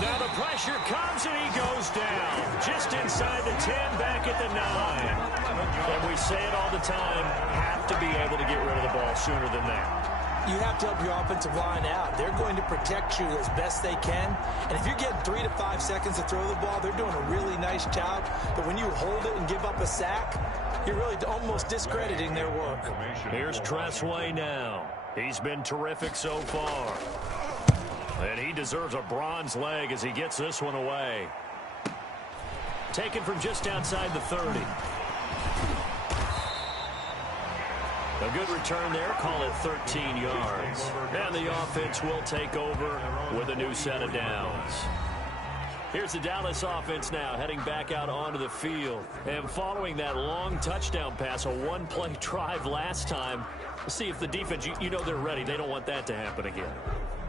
Now the pressure comes and he goes down. Just inside the 10, back at the 9. And we say it all the time, have to be able to get rid of the ball sooner than that. You have to help your offensive line out. They're going to protect you as best they can. And if you're getting 3 to 5 seconds to throw the ball, they're doing a really nice job. But when you hold it and give up a sack, you're really almost discrediting their work. Here's Tressway now. He's been terrific so far. And he deserves a bronze leg as he gets this one away. Taken from just outside the 30. A good return there, call it 13 yards. And the offense will take over with a new set of downs. Here's the Dallas offense now heading back out onto the field. And following that long touchdown pass, a one-play drive last time, let's see if the defense, you know they're ready. They don't want that to happen again.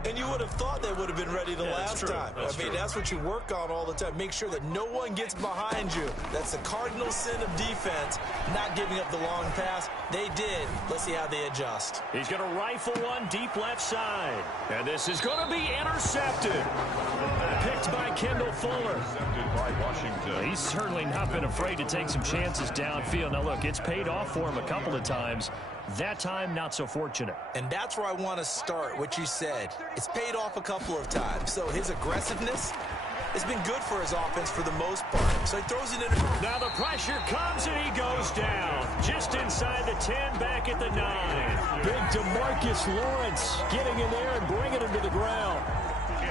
And you would have thought they would have been ready the last time. That's what you work on all the time. Make sure that no one gets behind you. That's the cardinal sin of defense, not giving up the long pass. They did. Let's see how they adjust. He's going to rifle one deep left side. And this is going to be intercepted. Picked by Kendall Fuller. By Washington. He's certainly not been afraid to take some chances downfield. Now, look, it's paid off for him a couple of times. That time, not so fortunate. And that's where I want to start, what you said. It's paid off a couple of times. So his aggressiveness has been good for his offense for the most part. So he throws it in. Now the pressure comes and he goes down. Just inside the 10, back at the 9. Big DeMarcus Lawrence getting in there and bringing him to the ground.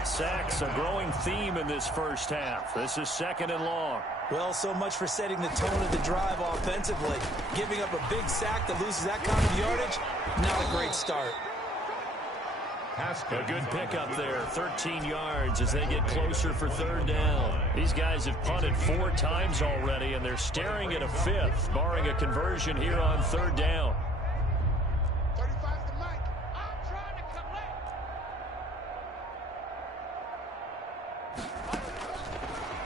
Sacks, a growing theme in this first half. This is 2nd and long. Well, so much for setting the tone of the drive offensively. Giving up a big sack that loses that kind of yardage, not a great start. A good pickup there, 13 yards as they get closer for 3rd down. These guys have punted 4 times already, and they're staring at a 5th, barring a conversion here on 3rd down.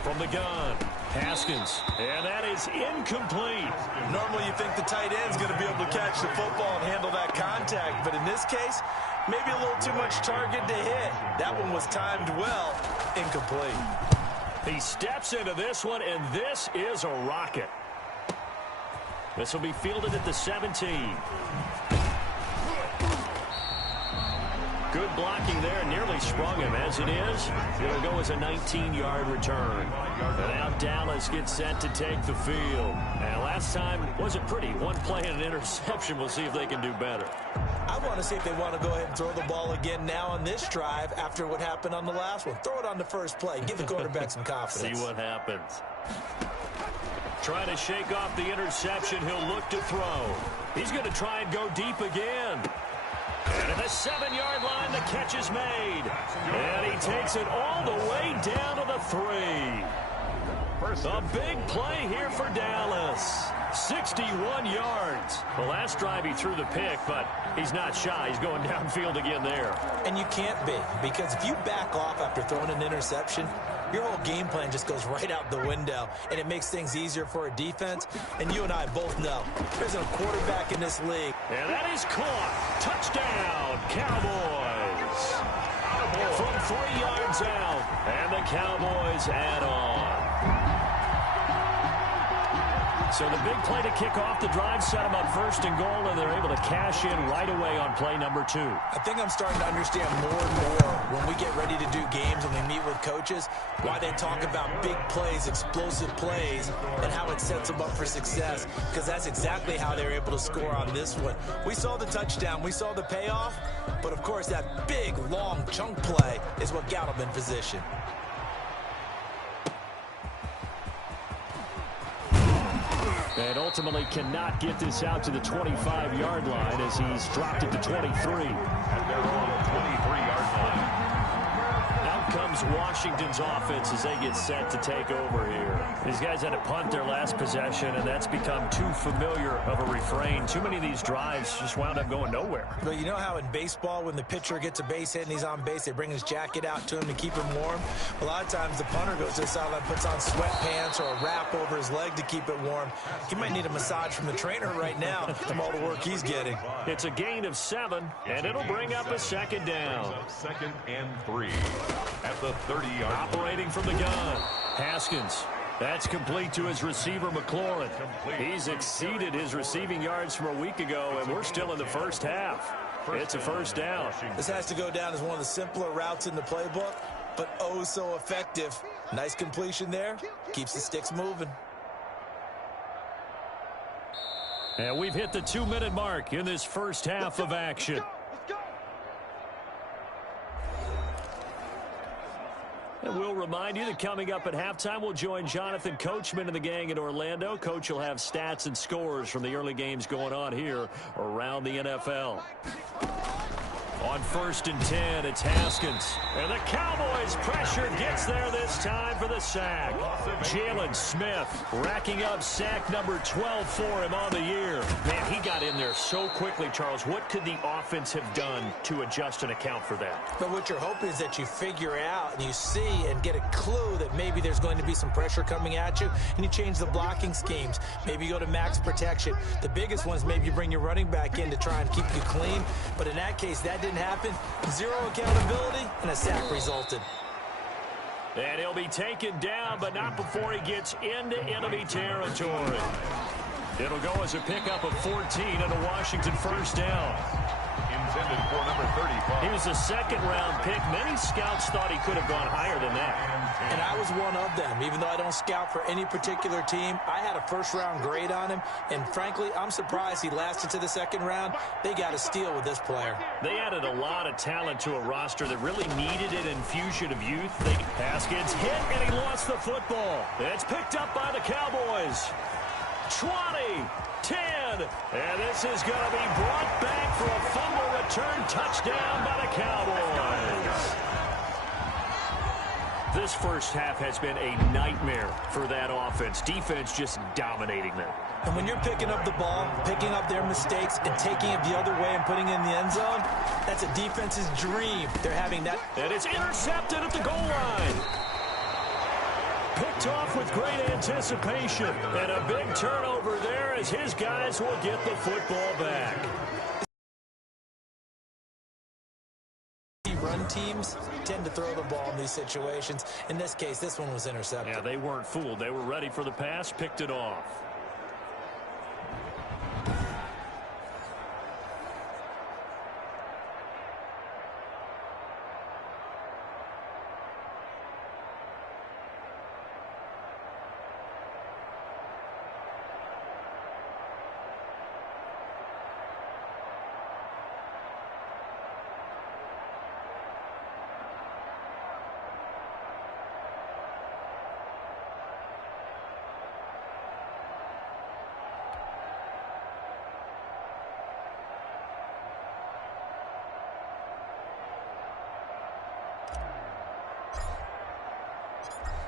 From the gun, Haskins, and that is incomplete. Normally you think the tight end's going to be able to catch the football and handle that contact, but in this case, maybe a little too much target to hit. That one was timed well, incomplete. He steps into this one, and this is a rocket. This will be fielded at the 17. Good blocking there, nearly sprung him. As it is, it'll go as a 19-yard return. And now Dallas gets set to take the field. And last time wasn't pretty. One play and an interception. We'll see if they can do better. I want to see if they want to go ahead and throw the ball again now on this drive after what happened on the last one. Throw it on the first play. Give the quarterback some confidence. See what happens. Trying to shake off the interception. He'll look to throw. He's going to try and go deep again. And at the 7-yard line, the catch is made. And he takes it all the way down to the 3. A big play here for Dallas. 61 yards. The last drive he threw the pick, but he's not shy. He's going downfield again there. And you can't be, because if you back off after throwing an interception, your whole game plan just goes right out the window, and it makes things easier for a defense. And you and I both know there's a quarterback in this league. And that is caught. Touchdown, Cowboys. From 3 yards out, and the Cowboys add on. So the big play to kick off the drive set them up 1st and goal, and they're able to cash in right away on play number 2. I think I'm starting to understand more and more when we get ready to do games and we meet with coaches, why they talk about big plays, explosive plays, and how it sets them up for success, because that's exactly how they were able to score on this one. We saw the touchdown, we saw the payoff, but of course that big, long chunk play is what got them in position. And ultimately cannot get this out to the 25-yard line as he's dropped it to 23. At their own 23-yard line. Out comes comes Washington's offense as they get set to take over here. These guys had to punt their last possession, and that's become too familiar of a refrain. Too many of these drives just wound up going nowhere. But you know how in baseball, when the pitcher gets a base hit and he's on base, they bring his jacket out to him to keep him warm? A lot of times the punter goes to the sideline, puts on sweatpants or a wrap over his leg to keep it warm. He might need a massage from the trainer right now from all the work he's getting. It's a gain of 7, and it'll bring up a second down. 2nd and 3 at the 30-yard line. Operating from the gun, Haskins. That's complete to his receiver, McLaurin. He's exceeded his receiving yards from a week ago, and we're still in the first half. It's a first down. This has to go down as one of the simpler routes in the playbook, but oh so effective. Nice completion there. Keeps the sticks moving. And we've hit the 2-minute mark in this first half of action. And we'll remind you that coming up at halftime, we'll join Jonathan Coachman and the gang in Orlando. Coach will have stats and scores from the early games going on here around the NFL. On 1st and 10, it's Haskins. And the Cowboys pressure gets there this time for the sack. Jalen Smith racking up sack number 12 for him on the year. Man, he got in there so quickly, Charles. What could the offense have done to adjust and account for that? But what you're hoping is that you figure out and you see and get a clue that maybe there's going to be some pressure coming at you, and you change the blocking schemes. Maybe you go to max protection. The biggest one is maybe you bring your running back in to try and keep you clean. But in that case, that didn't happen. Zero accountability, and a sack resulted. And he'll be taken down, but not before he gets into enemy territory. It'll go as a pickup of 14 and a Washington first down. Intended for number 35. He was a second-round pick. Many scouts thought he could have gone higher than that. And I was one of them. Even though I don't scout for any particular team, I had a first-round grade on him. And frankly, I'm surprised he lasted to the second round. They got a steal with this player. They added a lot of talent to a roster that really needed an infusion of youth. Haskins hit, and he lost the football. It's picked up by the Cowboys. 20, 10, and this is going to be brought back for a fumble return touchdown by the Cowboys. This first half has been a nightmare for that offense. Defense just dominating them. And when you're picking up the ball, picking up their mistakes, and taking it the other way and putting it in the end zone, that's a defense's dream. They're having that. And it's intercepted at the goal line. Picked off with great anticipation. And a big turnover there as his guys will get the football back. Run teams tend to throw the ball in these situations. In this case, this one was intercepted. Yeah, they weren't fooled. They were ready for the pass, picked it off.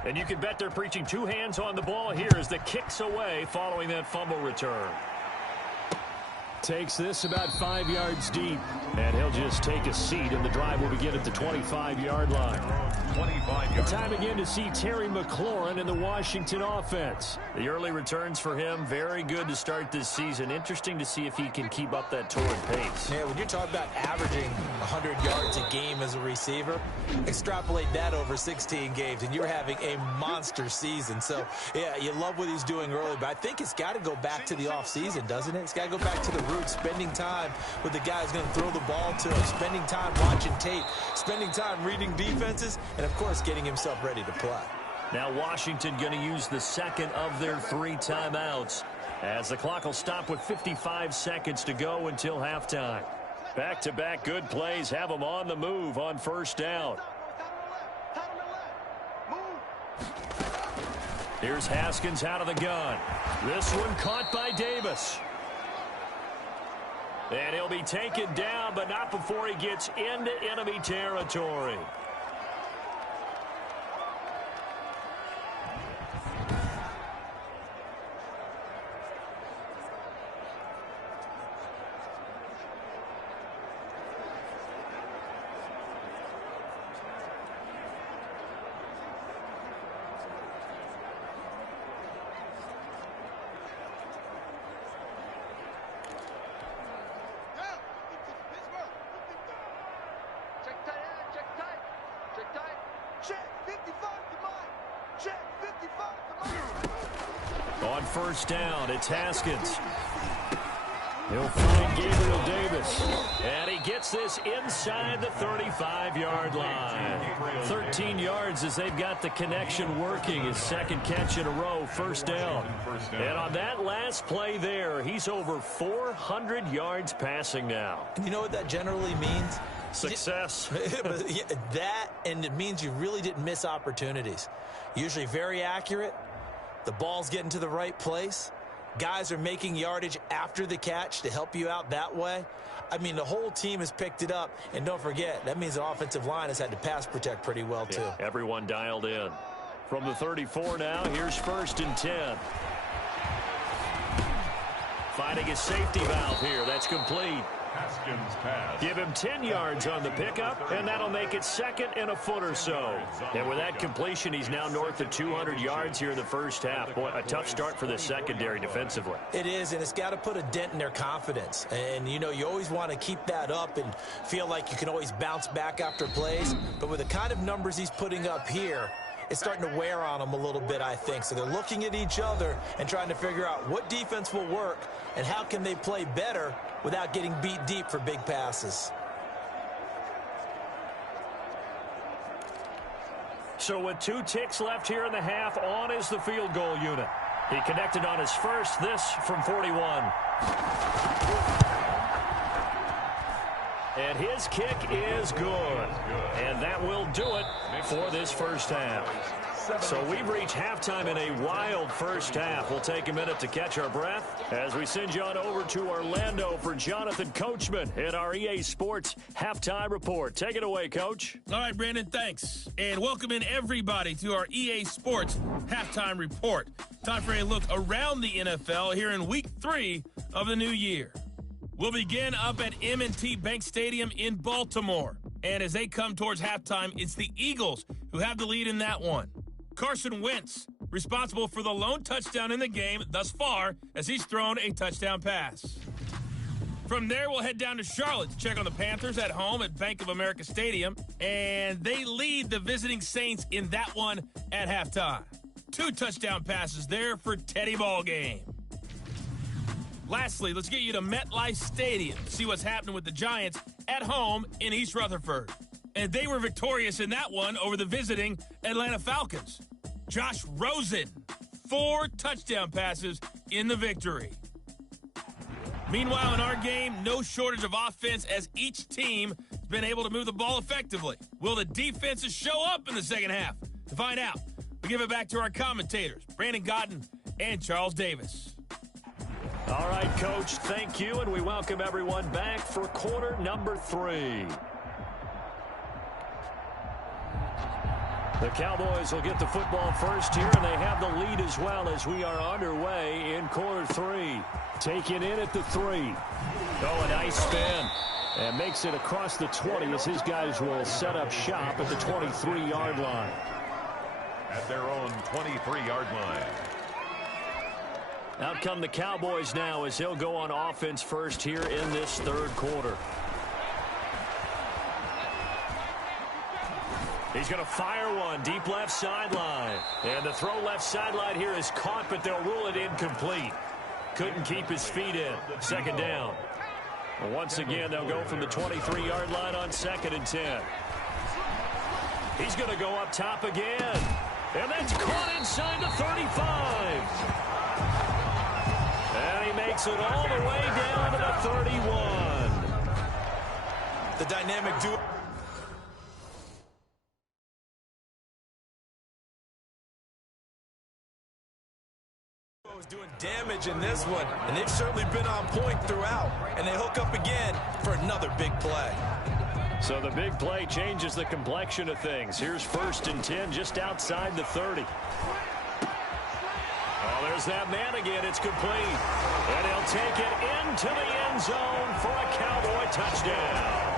And you can bet they're preaching two hands on the ball here as the kick's away following that fumble return. Takes this about 5 yards deep, and he'll just take a seat, and the drive will begin at the 25-yard line. 25-yard. Time again to see Terry McLaurin in the Washington offense. The early returns for him, very good to start this season. Interesting to see if he can keep up that torrid pace. Yeah, when you're talking about averaging 100 yards a game as a receiver, extrapolate that over 16 games, and you're having a monster season. So, yeah, you love what he's doing early, but I think it's got to go back to the offseason, doesn't it? It's got to go back to the roots, spending time with the guy who's going to throw the ball to him, spending time watching tape, spending time reading defenses, and, of course, getting himself ready to play. Now Washington going to use the second of their 3 timeouts as the clock will stop with 55 seconds to go until halftime. Back-to-back good plays have them on the move on first down. Here's Haskins out of the gun. This one caught by Davis. And he'll be taken down, but not before he gets into enemy territory. On first down, it's Haskins. He'll find Gabriel Davis. And he gets this inside the 35-yard line. 13 yards as they've got the connection working. His second catch in a row, first down. And on that last play there, he's over 400 yards passing now. You know what that generally means? Success. That, and it means you really didn't miss opportunities. Usually very accurate. The ball's getting to the right place. Guys are making yardage after the catch to help you out that way. I mean, the whole team has picked it up. And don't forget, that means the offensive line has had to pass protect pretty well, too. Yeah, everyone dialed in. From the 34 now, here's first and 10. Finding his safety valve here. That's complete. Haskins pass. Give him 10 yards on the pickup, and that'll make it second and a foot or so. And with that completion, he's now north of 200 yards here in the first half. Boy, a tough start for the secondary defensively. It is, and it's got to put a dent in their confidence. And, you know, you always want to keep that up and feel like you can always bounce back after plays. But with the kind of numbers he's putting up here, it's starting to wear on them a little bit, I think. So they're looking at each other and trying to figure out what defense will work and how can they play better without getting beat deep for big passes. So with 2 ticks left here in the half, on is the field goal unit. He connected on his first, this from 41. And his kick is good. And that will do it for this first half. So we've reached halftime in a wild first half. We'll take a minute to catch our breath as we send you on over to Orlando for Jonathan Coachman in our EA Sports Halftime Report. Take it away, Coach. All right, Brandon, thanks. And welcome in everybody to our EA Sports Halftime Report. Time for a look around the NFL here in Week 3 of the new year. We'll begin up at M&T Bank Stadium in Baltimore. And as they come towards halftime, it's the Eagles who have the lead in that one. Carson Wentz, responsible for the lone touchdown in the game thus far, as he's thrown a touchdown pass. From there, we'll head down to Charlotte to check on the Panthers at home at Bank of America Stadium. And they lead the visiting Saints in that one at halftime. 2 touchdown passes there for Teddy Ballgame. Lastly, let's get you to MetLife Stadium to see what's happening with the Giants at home in East Rutherford. And they were victorious in that one over the visiting Atlanta Falcons. Josh Rosen, 4 touchdown passes in the victory. Meanwhile, in our game, no shortage of offense as each team has been able to move the ball effectively. Will the defenses show up in the second half? To find out, we give it back to our commentators, Brandon Godden and Charles Davis. All right, Coach, thank you, and we welcome everyone back for quarter number 3. The Cowboys will get the football first here, and they have the lead as well as we are underway in quarter 3. Taken in at the 3. Oh, a nice spin. And makes it across the 20 as his guys will set up shop at the 23-yard line. At their own 23-yard line. Out come the Cowboys now as they'll go on offense first here in this third quarter. He's going to fire one deep left sideline. And the throw left sideline here is caught, but they'll rule it incomplete. Couldn't keep his feet in. Second down. Well, once again, they'll go from the 23-yard line on 2nd and 10. He's going to go up top again. And that's caught inside the 35. And he makes it all the way down to the 31. The dynamic duo. Was doing damage in this one, and they've certainly been on point throughout, and they hook up again for another big play. So the big play changes the complexion of things. Here's 1st and 10 just outside the 30. Oh, there's that man again. It's complete. And he'll take it into the end zone for a Cowboy touchdown.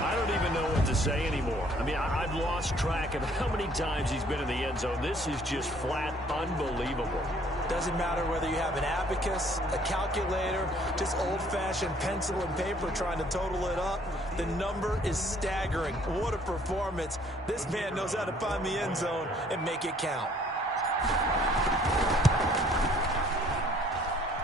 I don't even know what to say anymore. I mean, I've lost track of how many times he's been in the end zone. This is just flat unbelievable. Doesn't matter whether you have an abacus, a calculator, just old-fashioned pencil and paper trying to total it up. The number is staggering. What a performance. This man knows how to find the end zone and make it count.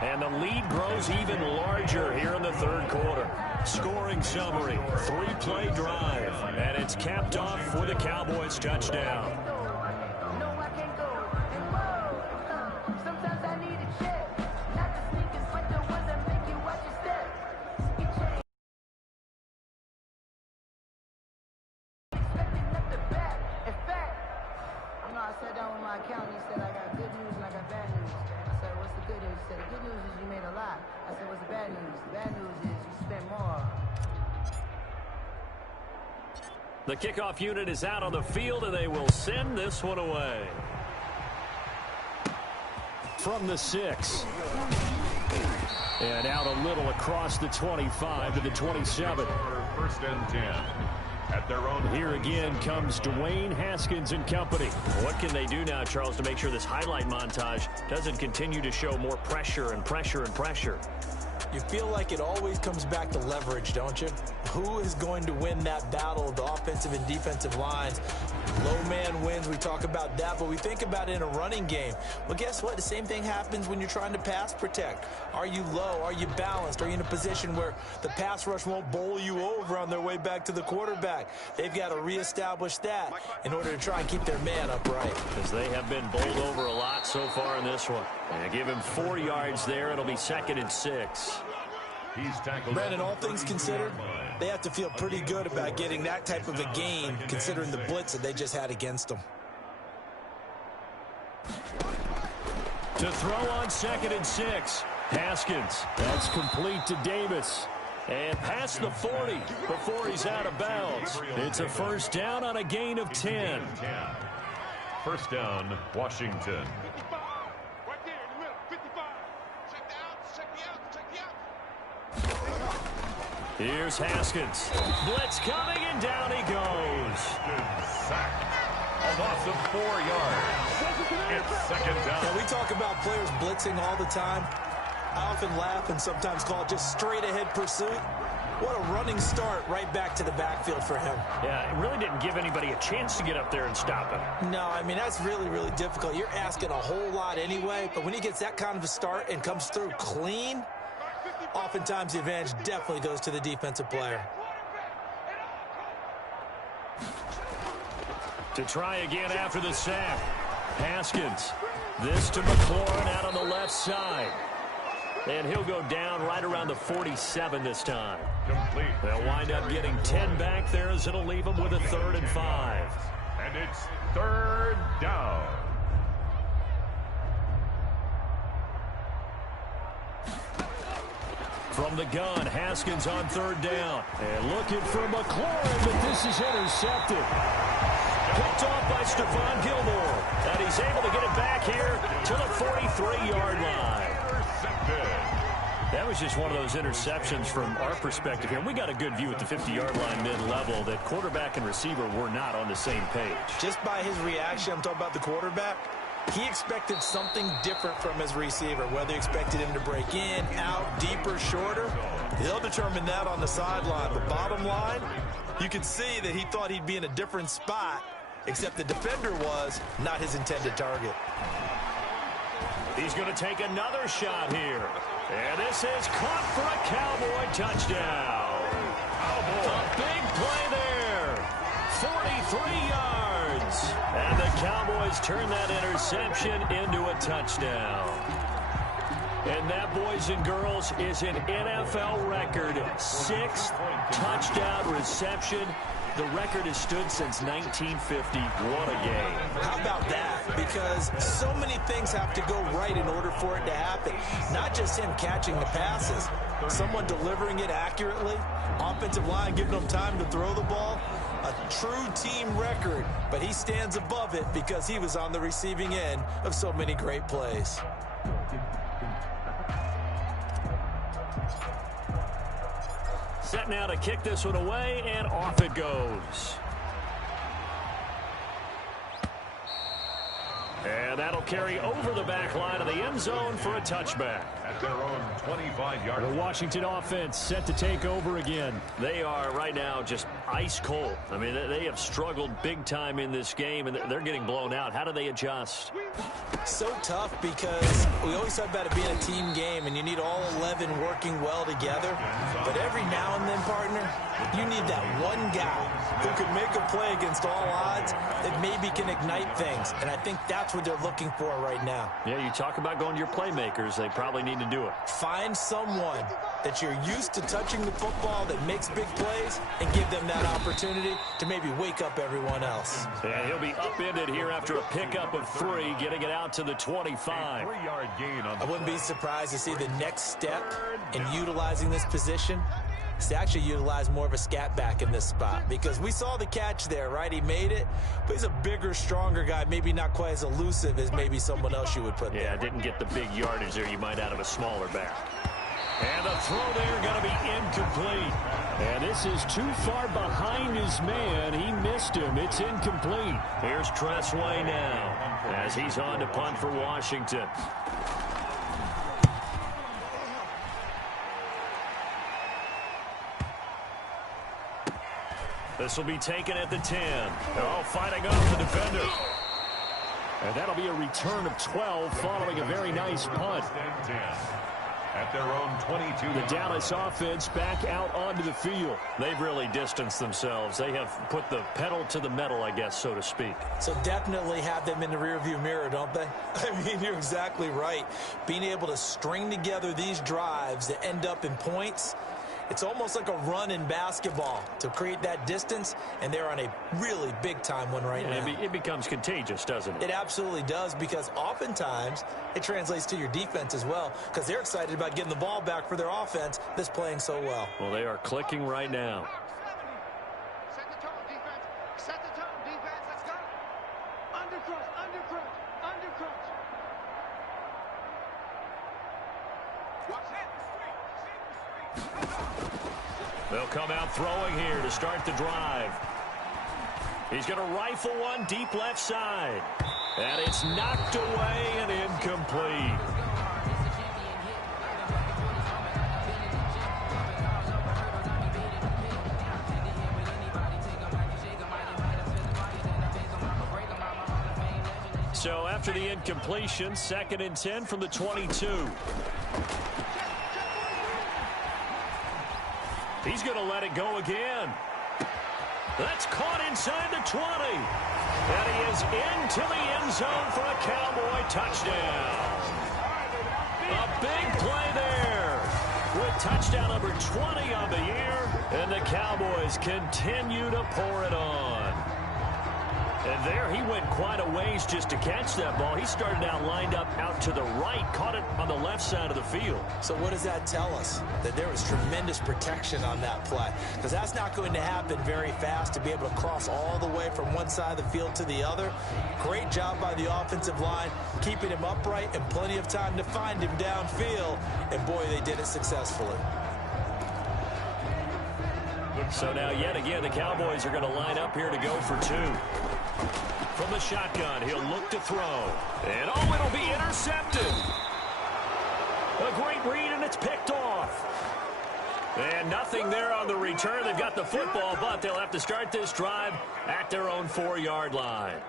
And the lead grows even larger here in the third quarter. Scoring summary, 3-play drive, and it's capped off with a Cowboys touchdown. I sat down with my accountant. He said, I got good news and I got bad news. I said, what's the good news? He said, the good news is you made a lot. I said, what's the bad news? The bad news is you spent more. The kickoff unit is out on the field, and they will send this one away. From the 6. And out a little across the 25 to the 27. First and 10. At their own. Here again comes Dwayne Haskins and company. What can they do now, Charles, to make sure this highlight montage doesn't continue to show more pressure and pressure and pressure? You feel like it always comes back to leverage, don't you? Who is going to win that battle of the offensive and defensive lines? Low man wins. We talk about that, but we think about it in a running game. Well, guess what? The same thing happens when you're trying to pass protect. Are you low? Are you balanced? Are you in a position where the pass rush won't bowl you over on their way back to the quarterback? They've got to reestablish that in order to try and keep their man upright. Because they have been bowled over a lot so far in this one. And give him 4 yards there. It'll be 2nd and 6. He's tackled. Brandon, all things considered, they have to feel pretty good about getting that type of a gain, considering the blitz that they just had against them. To throw on 2nd and 6. Haskins. That's complete to Davis. And past the 40 before he's out of bounds. It's a first down on a gain of 10. First down, Washington. Here's Haskins. Blitz coming, and down he goes. Sacked. A loss of 4 yards. It's second down. Now, we talk about players blitzing all the time. I often laugh and sometimes call it just straight-ahead pursuit. What a running start right back to the backfield for him. Yeah, it really didn't give anybody a chance to get up there and stop him. No, I mean, that's really, really difficult. You're asking a whole lot anyway, but when he gets that kind of a start and comes through clean, oftentimes the advantage definitely goes to the defensive player. To try again after the sack. Haskins. This to McLaurin out on the left side. And he'll go down right around the 47 this time. Complete. They'll wind up getting 10 back there as it'll leave them with a 3rd and 5. And it's 3rd down. From the gun, Haskins on 3rd down. And looking for McLaurin, but this is intercepted. Picked off by Stephon Gilmore. And he's able to get it back here to the 43-yard line. That was just one of those interceptions from our perspective here. And we got a good view at the 50-yard line mid-level that quarterback and receiver were not on the same page. Just by his reaction, I'm talking about the quarterback, he expected something different from his receiver, whether he expected him to break in, out, deeper, shorter. They'll determine that on the sideline. The bottom line, you can see that he thought he'd be in a different spot, except the defender was not his intended target. He's going to take another shot here. And this is caught for a Cowboy touchdown. A big play there. 43 yards. And the Cowboys turn that interception into a touchdown. And that, boys and girls, is an NFL record. 6th touchdown reception. The record has stood since 1950. What a game. How about that? Because so many things have to go right in order for it to happen. Not just him catching the passes, someone delivering it accurately, offensive line giving them time to throw the ball. A true team record, but he stands above it because he was on the receiving end of so many great plays. Set now to kick this one away, and off it goes. And that'll carry over the back line of the end zone for a touchback. At their own 25-yard The line. Washington offense set to take over again. They are right now just ice cold. I mean, they have struggled big time in this game, and they're getting blown out. How do they adjust? So tough because we always talk about it being a team game, and you need all 11 working well together. But every now and then, partner, you need that one guy who can make a play against all odds that maybe can ignite things. And I think that's what they're looking for right now. Yeah, you talk about going to your playmakers. They probably need to do it. Find someone that you're used to touching the football that makes big plays and give them that opportunity to maybe wake up everyone else. And he'll be upended here after a pickup of 3, getting it out to the 25. 3-yard gain on I the wouldn't be surprised to see the next step in utilizing this position is to actually utilize more of a scat back in this spot, because we saw the catch there, right? He made it, but he's a bigger, stronger guy, maybe not quite as elusive as maybe someone else you would put there. Yeah, didn't get the big yardage there you might out of a smaller back. And the throw there going to be incomplete. And this is too far behind his man. He missed him. It's incomplete. Here's Tressway now as he's on to punt for Washington. This will be taken at the 10. Oh, fighting off the defender. And that'll be a return of 12 following a very nice punt. 10. At their own 22. The Dallas offense back out onto the field. They've really distanced themselves. They have put the pedal to the metal, I guess, so to speak. So definitely have them in the rearview mirror, don't they? I mean, you're exactly right. Being able to string together these drives that end up in points, it's almost like a run in basketball to create that distance, and they're on a really big-time one right now. It becomes contagious, doesn't it? It absolutely does, because oftentimes it translates to your defense as well, because they're excited about getting the ball back for their offense that's playing so well. Well, they are clicking right now. Set the tone, defense. Set the tone, defense. Let's go. Undercrunch, undercrunch, undercrunch. Watch it. They'll come out throwing here to start the drive. He's going to rifle one deep left side. And it's knocked away and incomplete. So after the incompletion, 2nd and 10 from the 22. He's going to let it go again. That's caught inside the 20. And he is into the end zone for a Cowboy touchdown. A big play there with touchdown number 20 on the year. And the Cowboys continue to pour it on. And there he went quite a ways just to catch that ball. He started out lined up out to the right, caught it on the left side of the field. So what does that tell us? That there was tremendous protection on that play. Because that's not going to happen very fast, to be able to cross all the way from one side of the field to the other. Great job by the offensive line, keeping him upright and plenty of time to find him downfield. And boy, they did it successfully. So now yet again, the Cowboys are going to line up here to go for 2. From the shotgun, he'll look to throw. And oh, it'll be intercepted. A great read, and it's picked off. And nothing there on the return. They've got the football, but they'll have to start this drive at their own 4-yard line.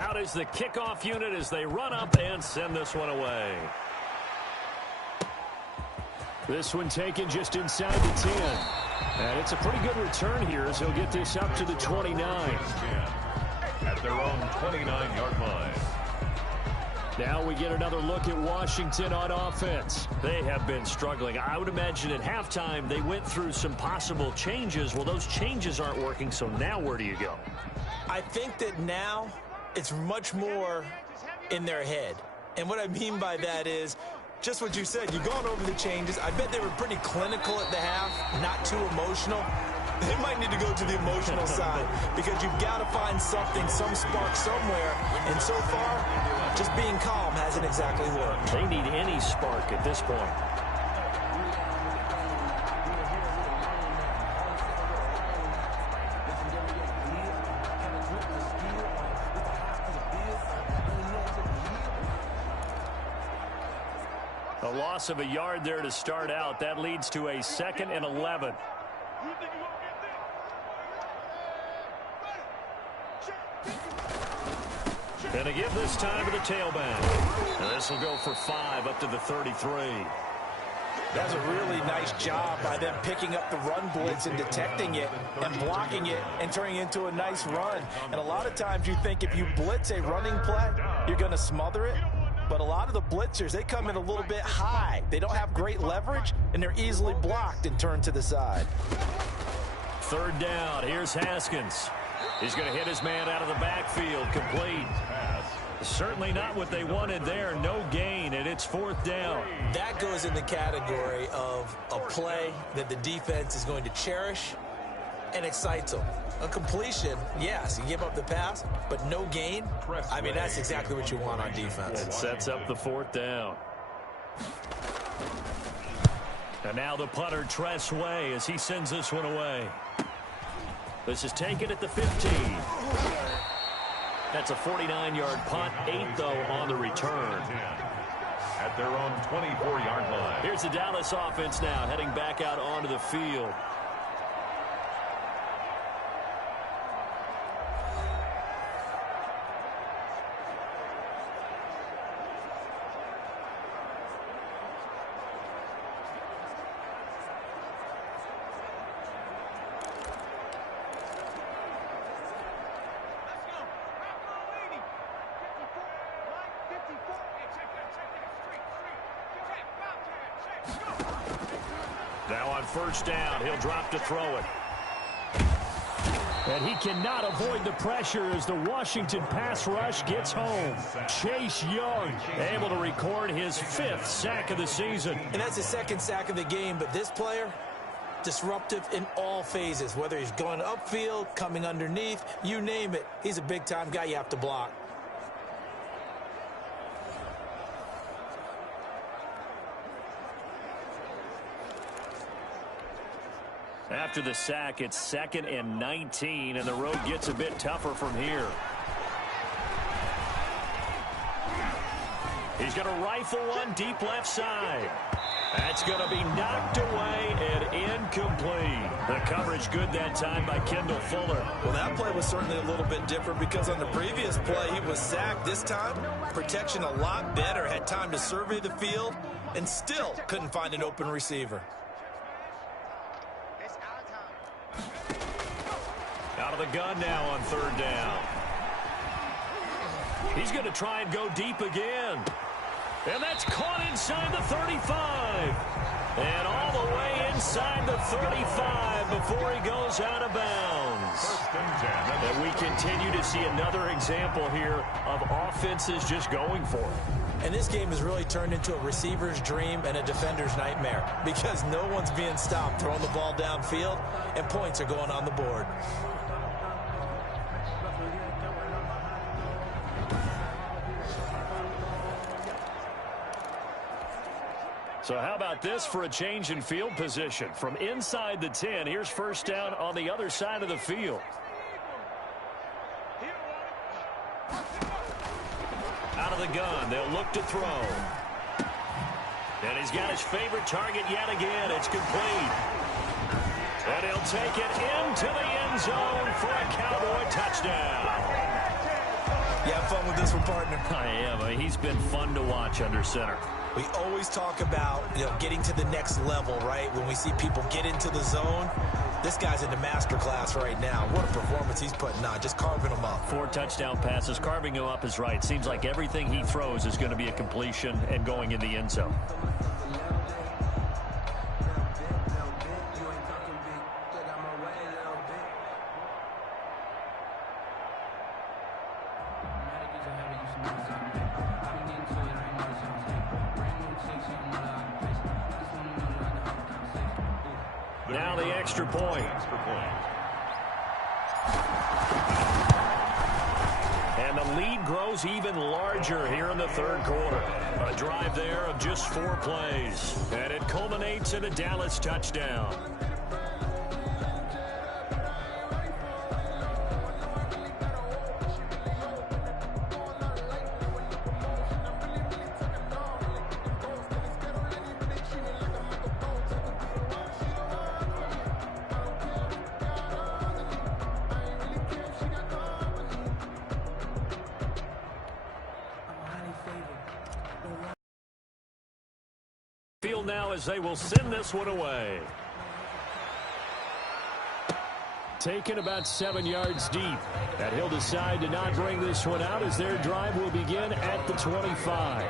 Out is the kickoff unit as they run up and send this one away. This one taken just inside the 10. And it's a pretty good return here as he'll get this up to the 29. At their own 29-yard line. Now we get another look at Washington on offense. They have been struggling. I would imagine at halftime they went through some possible changes. Well, those changes aren't working, so now where do you go? I think that now it's much more in their head. And what I mean by that is just what you said. You've gone over the changes. I bet they were pretty clinical at the half, not too emotional. They might need to go to the emotional side because you've got to find something, some spark somewhere. And so far, just being calm hasn't exactly worked. They need any spark at this point. A loss of a yard there to start out. That leads to a 2nd and 11. And a give this time to the tailback. And this will go for 5 up to the 33. That's a really nice job by them picking up the run blitz and detecting it and blocking it and turning it into a nice run. And a lot of times you think if you blitz a running play, you're going to smother it. But a lot of the blitzers, they come in a little bit high. They don't have great leverage, and they're easily blocked and turned to the side. 3rd down. Here's Haskins. He's going to hit his man out of the backfield. Complete. Certainly not what they wanted there. No gain, and it's 4th down. That goes in the category of a play that the defense is going to cherish and excites them. A completion, yes, you give up the pass, but no gain. I mean, that's exactly what you want on defense. It sets up the 4th down. And now the punter, Tress Way, as he sends this one away. This is taken at the 15. That's a 49-yard punt, 8, though, on the return. At their own 24-yard line. Here's the Dallas offense now, heading back out onto the field. Now on 1st down, he'll drop to throw it. And he cannot avoid the pressure as the Washington pass rush gets home. Chase Young able to record his 5th sack of the season. And that's his 2nd sack of the game, but this player, disruptive in all phases, whether he's going upfield, coming underneath, you name it. He's a big-time guy you have to block. After the sack, it's 2nd and 19, and the road gets a bit tougher from here. He's going to rifle one deep left side. That's going to be knocked away and incomplete. The coverage good that time by Kendall Fuller. Well, that play was certainly a little bit different because on the previous play, he was sacked. This time, protection a lot better. Had time to survey the field and still couldn't find an open receiver. Out of the gun now on 3rd down. He's going to try and go deep again. And that's caught inside the 35. And all the way inside the 35 before he goes out of bounds. And we continue to see another example here of offenses just going for it. And this game has really turned into a receiver's dream and a defender's nightmare because no one's being stopped throwing the ball downfield, and points are going on the board. So how about this for a change in field position? From inside the 10, here's 1st down on the other side of the field. Out of the gun, they'll look to throw. And he's got his favorite target yet again. It's complete. And he'll take it into the end zone for a Cowboy touchdown. You have fun with this one, partner? I am. He's been fun to watch under center. We always talk about, getting to the next level, right? When we see people get into the zone, this guy's in the master class right now. What a performance he's putting on, just carving them up. 4 touchdown passes. Carving him up is right. Seems like everything he throws is going to be a completion and going in the end zone. Now the extra point. And the lead grows even larger here in the third quarter. A drive there of just 4 plays. And it culminates in a Dallas touchdown. Field now as they will send this one away. Taken about 7 yards deep. And he'll decide to not bring this one out as their drive will begin at the 25.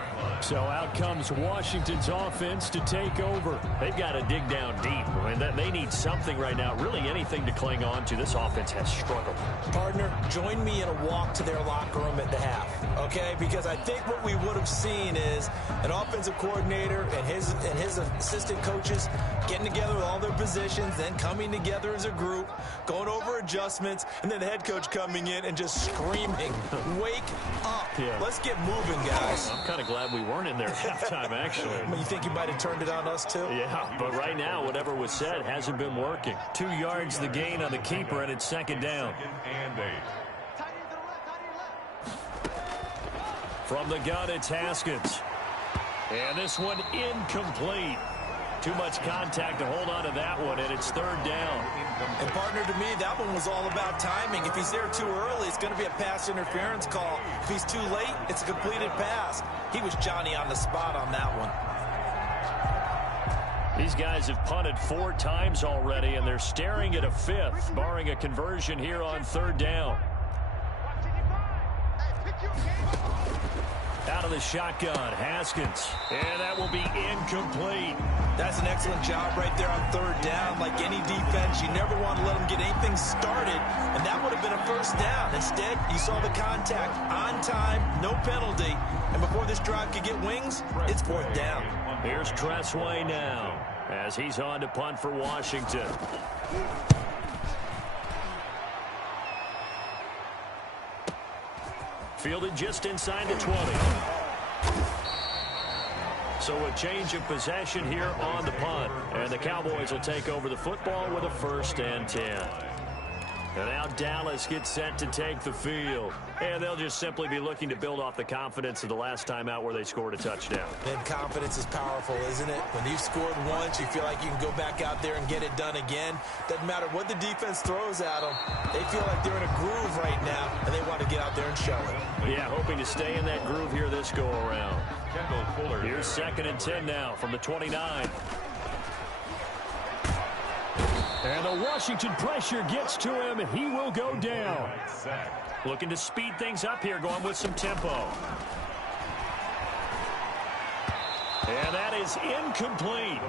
So out comes Washington's offense to take over. They've got to dig down deep. I mean, they need something right now, really anything to cling on to. This offense has struggled. Partner, join me in a walk to their locker room at the half, okay? Because I think what we would have seen is an offensive coordinator and his assistant coaches getting together with all their positions, then coming together as a group, going over adjustments, and then the head coach coming in and just screaming, wake up. Yeah. Let's get moving, guys. I'm kind of glad we weren't in there at halftime, actually. You think you might have turned it on us, too? Yeah, but right now, whatever was said hasn't been working. 2 yards the gain on the keeper, and it's second down. From the gun, it's Haskins. And this one incomplete. Too much contact to hold on to that one, and it's third down. And, partner, to me, that one was all about timing. If he's there too early, it's going to be a pass interference call. If he's too late, it's a completed pass. He was Johnny on the spot on that one. These guys have punted 4 times already, and they're staring at a 5th, barring a conversion here on third down. Out of the shotgun, Haskins. And that will be incomplete. That's an excellent job right there on third down. Like any defense, you never want to let them get anything started, and that would have been a first down. Instead, you saw the contact on time, no penalty, and before this drive could get wings, it's fourth down. Here's Tressway now as he's on to punt for Washington. Fielded just inside the 20. So a change of possession here on the punt. And the Cowboys will take over the football with a 1st and 10. And now Dallas gets set to take the field. And they'll just simply be looking to build off the confidence of the last time out where they scored a touchdown. And confidence is powerful, isn't it? When you've scored once, you feel like you can go back out there and get it done again. Doesn't matter what the defense throws at them. They feel like they're in a groove right now, and they want to get out there and show it. Yeah, hoping to stay in that groove here this go-around. Here's 2nd and 10 now from the 29. And the Washington pressure gets to him. He will go down. Looking to speed things up here, going with some tempo. And that is incomplete.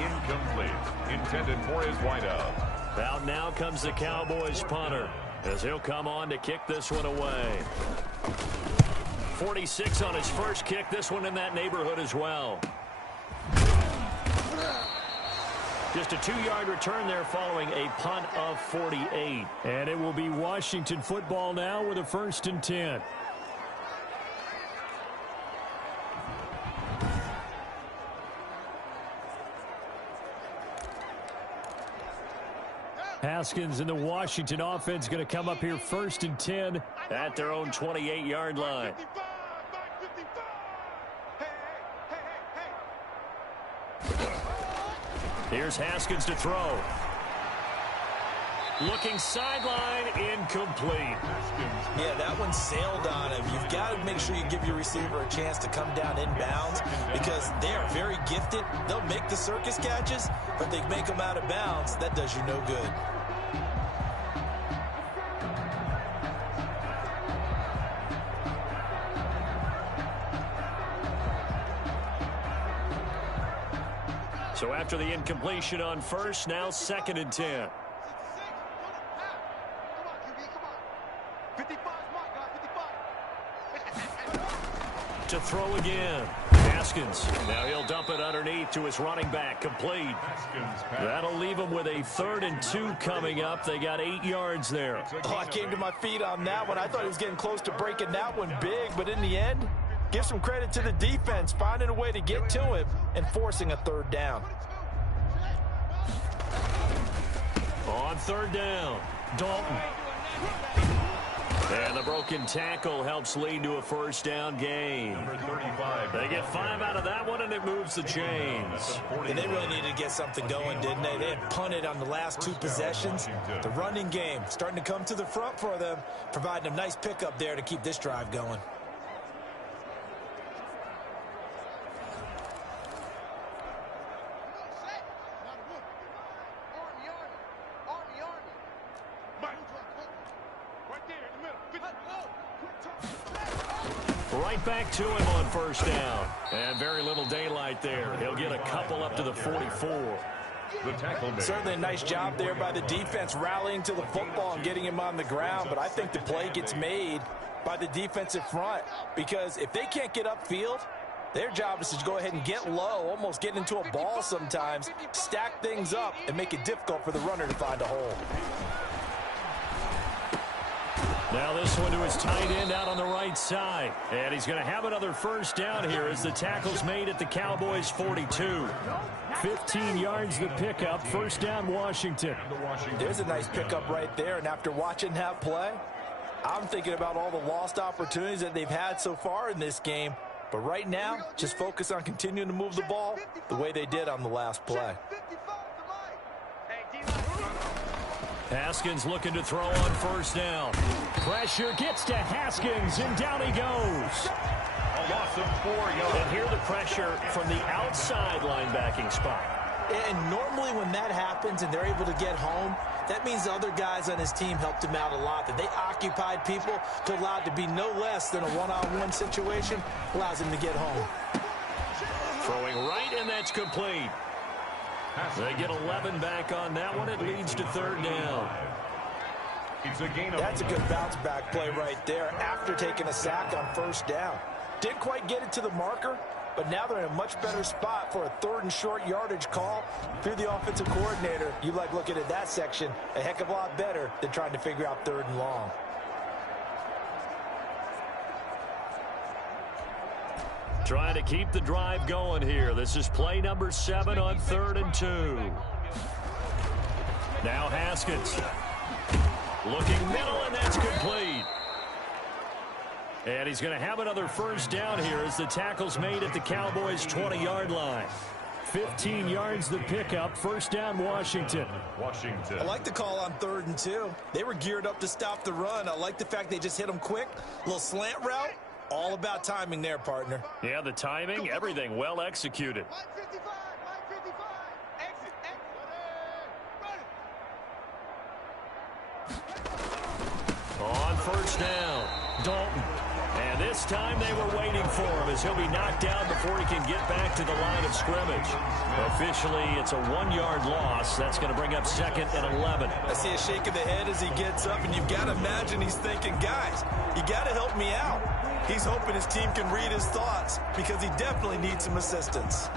Incomplete. Intended for his wideout. Out now comes the Cowboys punter as he'll come on to kick this one away. 46 on his first kick. This one in that neighborhood as well. Just a 2-yard return there following a punt of 48. And it will be Washington football now with a 1st and 10. Haskins and the Washington offense going to come up here 1st and 10 at their own 28-yard line. Here's Haskins to throw. Looking sideline, incomplete. Yeah, that one sailed on him. You've got to make sure you give your receiver a chance to come down inbounds because they are very gifted. They'll make the circus catches, but they make them out of bounds. That does you no good. So after the incompletion on first, now 2nd and 10. To throw again. Haskins. Now he'll dump it underneath to his running back. Complete. That'll leave him with a 3rd and 2 coming up. They got 8 yards there. Oh, I came to my feet on that one. I thought he was getting close to breaking that one big, but in the end, give some credit to the defense, finding a way to get to him and forcing a 3rd down. On 3rd down, Dalton. And the broken tackle helps lead to a 1st down gain. They get 5 out of that one, and it moves the chains. And they really needed to get something going, didn't they? They had punted on the last 2 possessions. The running game starting to come to the front for them, providing a nice pickup there to keep this drive going. Right back to him on 1st down. And very little daylight there. He'll get a couple up to the 44. Certainly a nice job there by the defense rallying to the football and getting him on the ground. But I think the play gets made by the defensive front, because if they can't get upfield, their job is to go ahead and get low, almost get into a ball sometimes, stack things up, and make it difficult for the runner to find a hole. Now this one to his tight end out on the right side. And he's going to have another 1st down here as the tackle's made at the Cowboys' 42. 15 yards the pickup. 1st down, Washington. There's a nice pickup right there. And after watching that play, I'm thinking about all the lost opportunities that they've had so far in this game. But right now, just focus on continuing to move the ball the way they did on the last play. Haskins looking to throw on 1st down. Pressure gets to Haskins, and down he goes. A loss of 4 yards. And here the pressure from the outside linebacking spot. And normally when that happens and they're able to get home, that means the other guys on his team helped him out a lot. That they occupied people to allow it to be no less than a one-on-one situation, allows him to get home. Throwing right, and that's complete. They get 11 back on that one. It leads to 3rd down. That's a good bounce-back play right there after taking a sack on 1st down. Didn't quite get it to the marker, but now they're in a much better spot for a 3rd and short yardage call through the offensive coordinator. You like looking at that section a heck of a lot better than trying to figure out 3rd and long. Trying to keep the drive going here. This is play number 7 on 3rd and 2. Now Haskins. Looking middle, and that's complete. And he's going to have another 1st down here as the tackle's made at the Cowboys' 20-yard line. 15 yards the pickup. 1st down, Washington. I like the call on 3rd and 2. They were geared up to stop the run. I like the fact they just hit them quick. A little slant route. All about timing there, partner. Yeah, the timing, everything well executed. On 1st down, Dalton. And this time they were waiting for him as he'll be knocked down before he can get back to the line of scrimmage. Officially, it's a 1-yard loss. That's going to bring up 2nd and 11. I see a shake of the head as he gets up, and you've got to imagine he's thinking, guys, you got to help me out. He's hoping his team can read his thoughts because he definitely needs some assistance.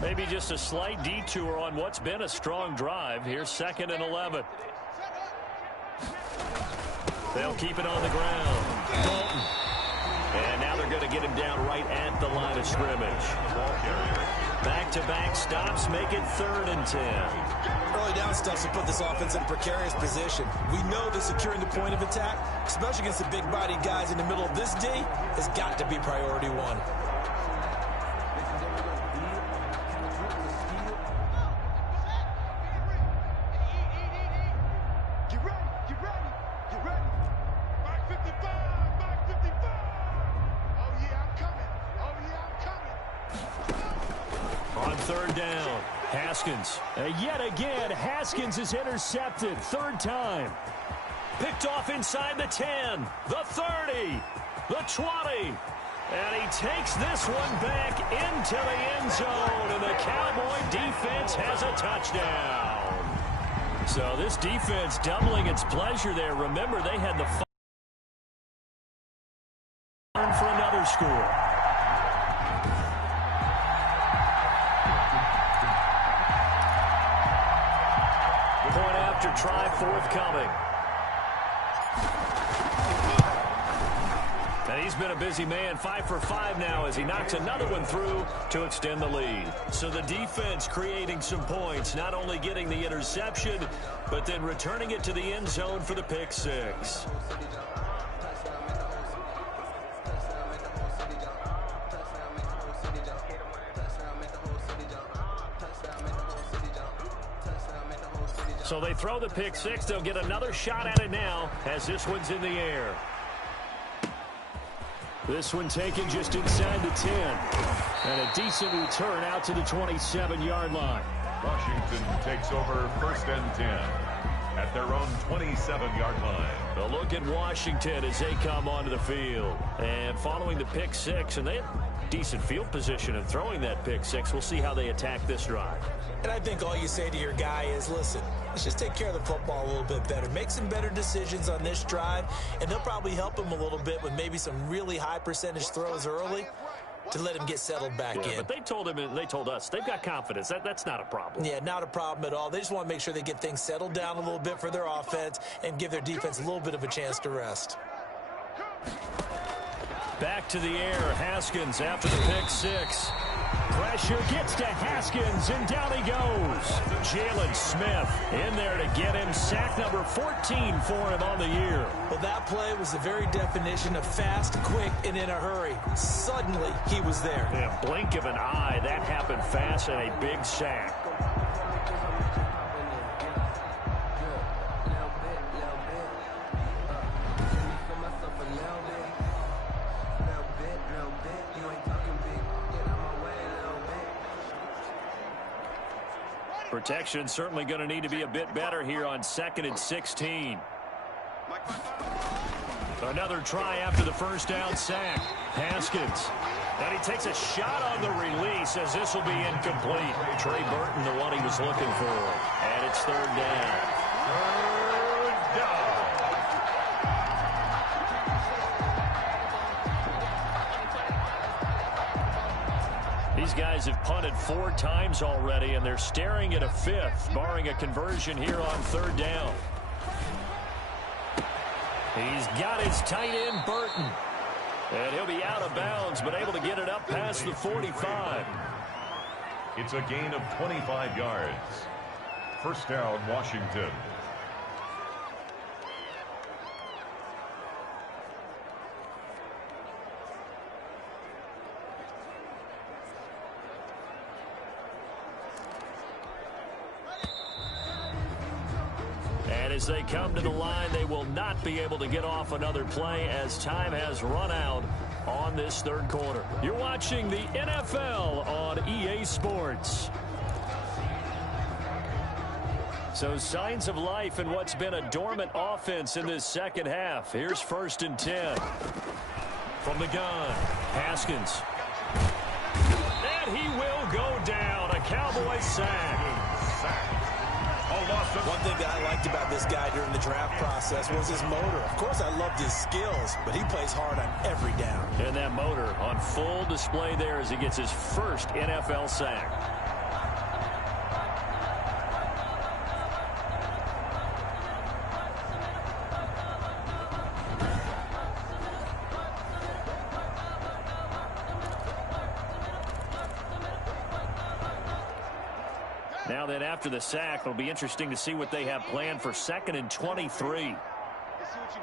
Maybe just a slight detour on what's been a strong drive. Here's 2nd and 11. They'll keep it on the ground. Dalton. And now they're going to get him down right at the line of scrimmage. Back-to-back stops make it 3rd and 10. Early down stuff to put this offense in a precarious position. We know that securing the point of attack, especially against the big-bodied guys in the middle of this D, has got to be priority 1. Haskins. Yet again, Haskins is intercepted. 3rd time. Picked off inside the 10, the 30, the 20. And he takes this one back into the end zone. And the Cowboy defense has a touchdown. So this defense doubling its pleasure there. Remember, they had the for another score. Point after try forthcoming. And he's been a busy man, 5 for 5 now as he knocks another one through to extend the lead. So the defense creating some points, not only getting the interception, but then returning it to the end zone for the pick six. So they throw the pick six. They'll get another shot at it now as this one's in the air. This one taken just inside the 10. And a decent return out to the 27-yard line. Washington takes over 1st and 10 at their own 27-yard line. A look at Washington as they come onto the field. And following the pick six, and they have decent field position in throwing that pick six. We'll see how they attack this drive. And I think all you say to your guy is, listen, let's just take care of the football a little bit better. Make some better decisions on this drive, and they'll probably help him a little bit with maybe some really high percentage throws early to let him get settled back in. But they told him, and they told us, they've got confidence. That's not a problem. Yeah, not a problem at all. They just want to make sure they get things settled down a little bit for their offense and give their defense a little bit of a chance to rest. Back to the air, Haskins after the pick six. Pressure gets to Haskins, and down he goes. Jalen Smith in there to get him. Sack number 14 for him on the year. Well, that play was the very definition of fast, quick, and in a hurry. Suddenly, he was there. In a blink of an eye, that happened fast, and a big sack. Protection certainly going to need to be a bit better here on 2nd and 16. Another try after the first down sack. Haskins. And he takes a shot on the release as this will be incomplete. Trey Burton, the one he was looking for. And it's 3rd down. 3rd down. These guys have punted 4 times already, and they're staring at a 5th, barring a conversion here on 3rd down. He's got his tight end, Burton. And he'll be out of bounds, but able to get it up past the 45. It's a gain of 25 yards. 1st down, Washington. As they come to the line, they will not be able to get off another play as time has run out on this 3rd quarter. You're watching the NFL on EA Sports. So signs of life in what's been a dormant offense in this 2nd half. Here's 1st and 10. From the gun, Haskins. And he will go down. A Cowboy sack. One thing that I liked about this guy during the draft process was his motor. Of course, I loved his skills, but he plays hard on every down. And that motor on full display there as he gets his first NFL sack. Now then, after the sack, it'll be interesting to see what they have planned for 2nd and 23. Let's see what you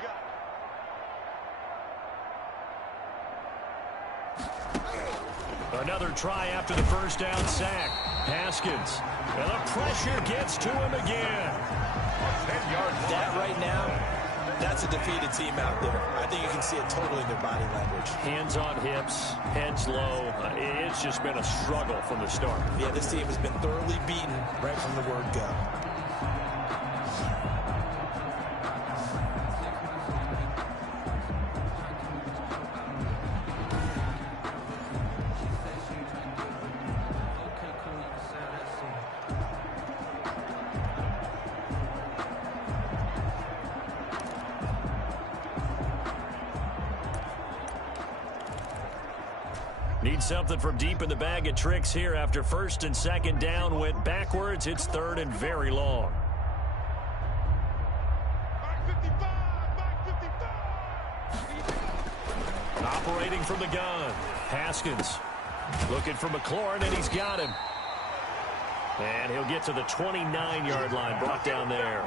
got. Another try after the first down sack. Haskins. And the pressure gets to him again. 10 yards. That right now, that's a defeated team out there. I think you can see it totally in their body language. Hands on hips, heads low. It's just been a struggle from the start. Yeah, this team has been thoroughly beaten right from the word go. Need something from deep in the bag of tricks here after first and second down went backwards. It's third and very long. Operating from the gun, Haskins looking for McLaurin, and he's got him. And he'll get to the 29-yard line, brought down there.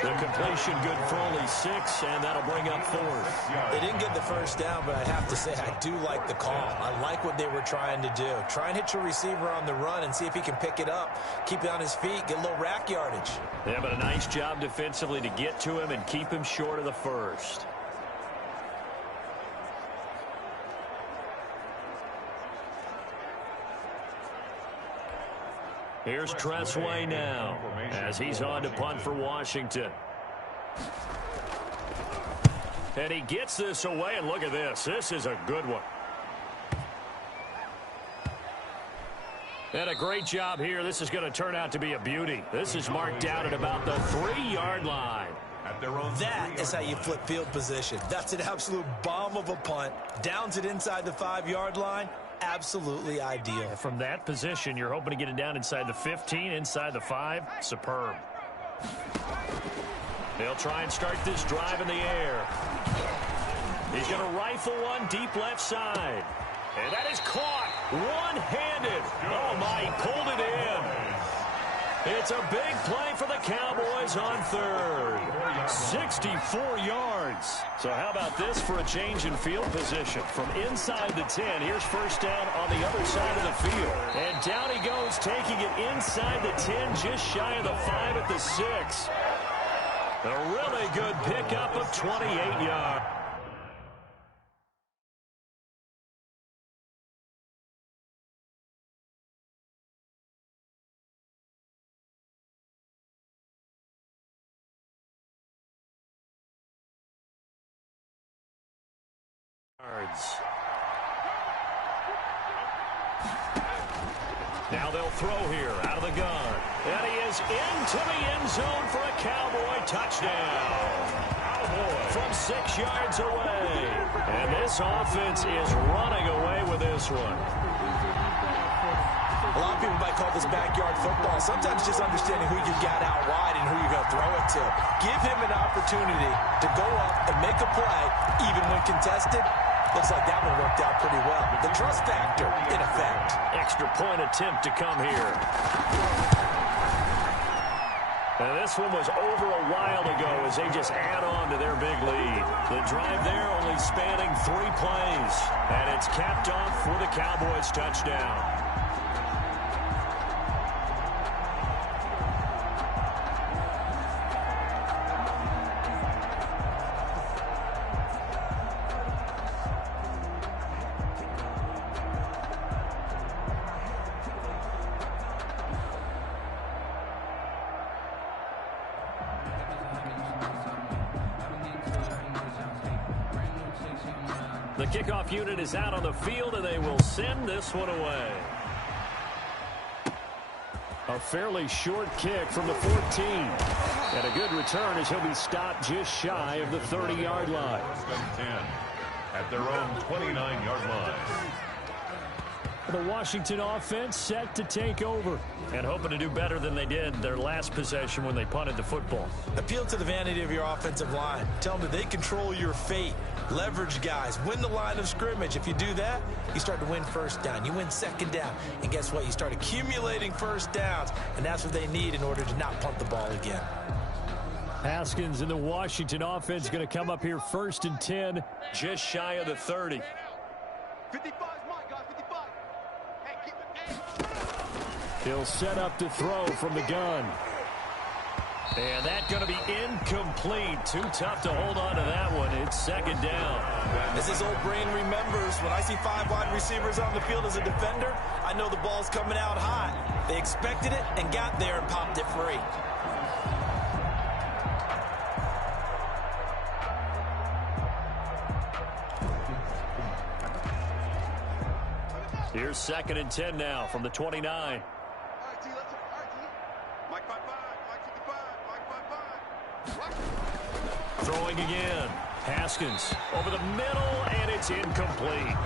The completion good for only 6, and that'll bring up fourth. They didn't get the first down, but I have to say I do like the call. I like what they were trying to do. Try and hit your receiver on the run and see if he can pick it up, keep it on his feet, get a little rack yardage. Yeah, but a nice job defensively to get to him and keep him short of the first. Here's Tressway now as he's on to punt for Washington. And he gets this away, and look at this. This is a good one. And a great job here. This is going to turn out to be a beauty. This is marked out at about the 3-yard line. That is how you flip field position. That's an absolute bomb of a punt. Downs it inside the 5-yard line. Absolutely ideal. From that position, you're hoping to get it down inside the 15, inside the 5. Superb. They'll try and start this drive in the air. He's going to rifle one deep left side. And that is caught one-handed. Oh, my, he pulled it in. It's a big play for the Cowboys on third. 64 yards. So how about this for a change in field position? From inside the 10, here's first down on the other side of the field. And down he goes, taking it inside the 10, just shy of the 5 at the 6. A really good pickup of 28 yards. Now they'll throw here out of the gun. And he is into the end zone for a Cowboy touchdown. From 6 yards away. And this offense is running away with this one. A lot of people might call this backyard football. Sometimes just understanding who you got out wide and who you're going to throw it to. Give him an opportunity to go up and make a play, even when contested. Looks like that one worked out pretty well. The trust factor, in effect. Extra point attempt to come here. And this one was over a while ago as they just add on to their big lead. The drive there only spanning 3 plays. And it's capped off for the Cowboys touchdown. The kickoff unit is out on the field, and they will send this one away. A fairly short kick from the 14. And a good return as he'll be stopped just shy of the 30-yard line. At their own 29-yard line. The Washington offense set to take over and hoping to do better than they did their last possession when they punted the football. Appeal to the vanity of your offensive line. Tell them that they control your fate. Leverage guys. Win the line of scrimmage. If you do that, you start to win first down. You win second down. And guess what? You start accumulating first downs. And that's what they need in order to not punt the ball again. Haskins and the Washington offense going to come up here first and 10, just shy of the 30. 55 is mine, guys. 55. Hey, keep it. He'll set up to throw from the gun. And that's going to be incomplete. Too tough to hold on to that one. It's second down. As his old brain remembers, when I see 5 wide receivers on the field as a defender, I know the ball's coming out hot. They expected it and got there and popped it free. Here's second and 10 now from the 29. All right, T, let's go. All right, T. Mike 55, Mike 55, Mike 55. Throwing again. Haskins over the middle, and it's incomplete.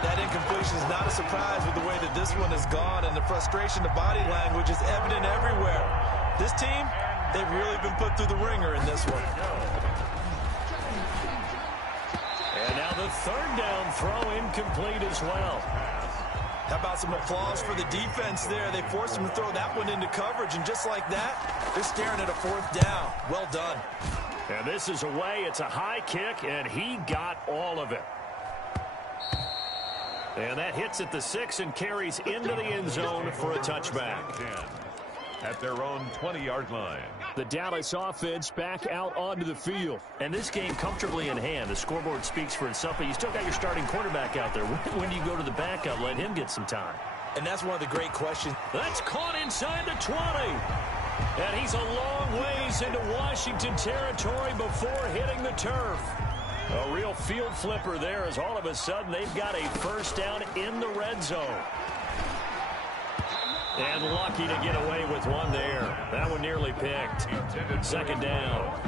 That incompletion is not a surprise with the way that this one has gone, and the frustration, the body language is evident everywhere. This team, they've really been put through the ringer in this one. And now the third down throw incomplete as well. How about some applause for the defense there? They forced him to throw that one into coverage, and just like that, they're staring at a fourth down. Well done. And this is away. It's a high kick, and he got all of it. And that hits at the 6 and carries into the end zone for a touchback. At their own 20-yard line. The Dallas offense back out onto the field. And this game comfortably in hand. The scoreboard speaks for itself, but you still got your starting quarterback out there. When do you go to the backup, let him get some time? And that's one of the great questions. That's caught inside the 20. And he's a long ways into Washington territory before hitting the turf. A real field flipper there, as all of a sudden they've got a first down in the red zone. And lucky to get away with one there. That one nearly picked. Second down.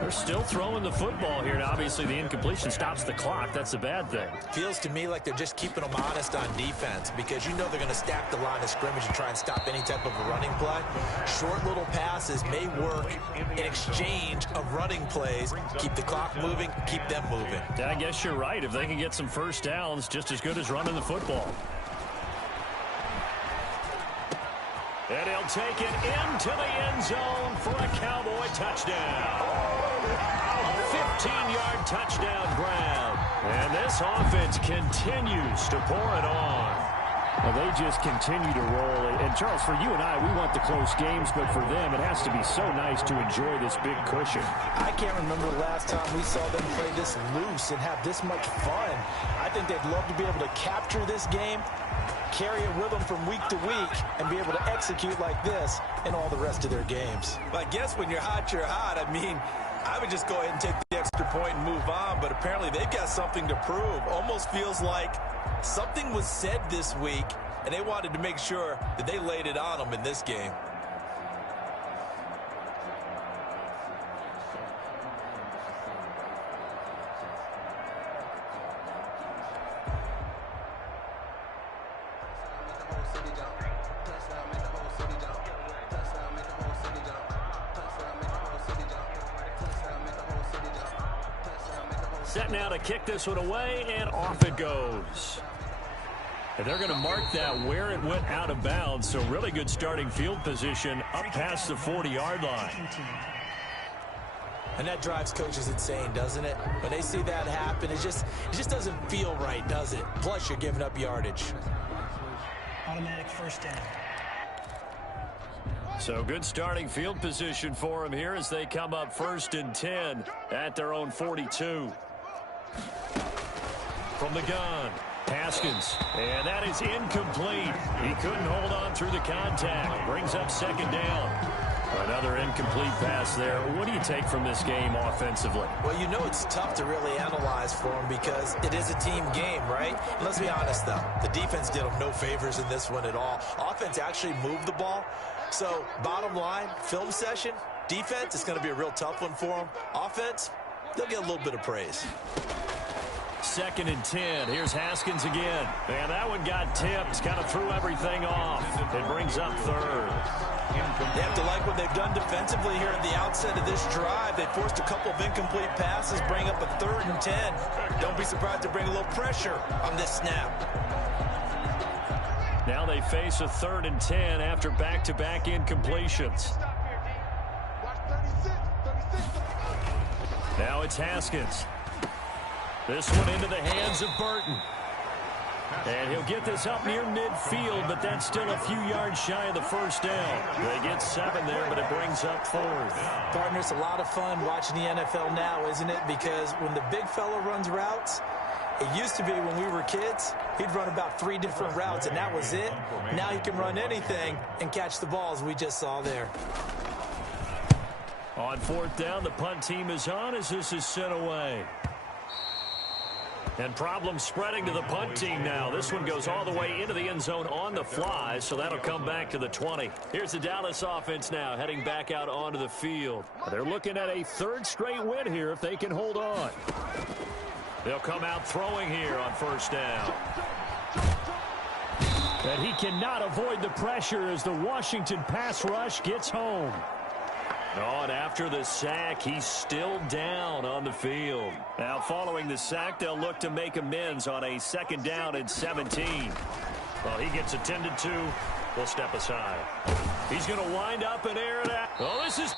They're still throwing the football here. Now, obviously, the incompletion stops the clock. That's a bad thing. Feels to me like they're just keeping them honest on defense, because you know they're going to stack the line of scrimmage and try and stop any type of a running play. Short little passes may work in exchange of running plays. Keep the clock moving, keep them moving. I guess you're right. If they can get some first downs, just as good as running the football. And he'll take it into the end zone for a Cowboy touchdown. 15-yard touchdown grab. And this offense continues to pour it on. Well, they just continue to roll. And, Charles, for you and I, we want the close games, but for them, it has to be so nice to enjoy this big cushion. I can't remember the last time we saw them play this loose and have this much fun. I think they'd love to be able to capture this game, carry it with them from week to week, and be able to execute like this in all the rest of their games. Well, I guess when you're hot, you're hot. I mean, I would just go ahead and take the extra point and move on, but apparently they've got something to prove. Almost feels like something was said this week, and they wanted to make sure that they laid it on them in this game. Set now to kick this one away, and off it goes. And they're going to mark that where it went out of bounds, so really good starting field position up past the 40-yard line. And that drives coaches insane, doesn't it? When they see that happen, it just doesn't feel right, does it? Plus, you're giving up yardage. Automatic first down. So good starting field position for them here as they come up 1st and 10 at their own 42. From the gun, Haskins, and that is incomplete. He couldn't hold on through the contact. Brings up 2nd down. Another incomplete pass there. What do you take from this game offensively? Well, you know it's tough to really analyze for them because it is a team game, right? And let's be honest, though. The defense did them no favors in this one at all. Offense actually moved the ball. So, bottom line, film session, defense is going to be a real tough one for them. Offense, they'll get a little bit of praise. 2nd and 10. Here's Haskins again. And that one got tipped. Kind of threw everything off. It brings up 3rd. They have to like what they've done defensively here at the outset of this drive. They forced a couple of incomplete passes, bring up a 3rd and 10. Don't be surprised to bring a little pressure on this snap. Now they face a 3rd and 10 after back-to-back incompletions. Now it's Haskins. This one into the hands of Burton. And he'll get this up near midfield, but that's still a few yards shy of the first down. They get 7 there, but it brings up 4th. Partner, it's a lot of fun watching the NFL now, isn't it? Because when the big fella runs routes, it used to be when we were kids, he'd run about 3 different routes, and that was it. Now he can run anything and catch the balls we just saw there. On 4th down, the punt team is on as this is sent away. And problems spreading to the punt team now. This one goes all the way into the end zone on the fly, so that'll come back to the 20. Here's the Dallas offense now heading back out onto the field. They're looking at a third straight win here if they can hold on. They'll come out throwing here on first down. And he cannot avoid the pressure as the Washington pass rush gets home. Oh, and after the sack, he's still down on the field. Now, following the sack, they'll look to make amends on a second down and 17. Well, he gets attended to. We'll step aside. He's going to wind up and air it out. Oh, this is...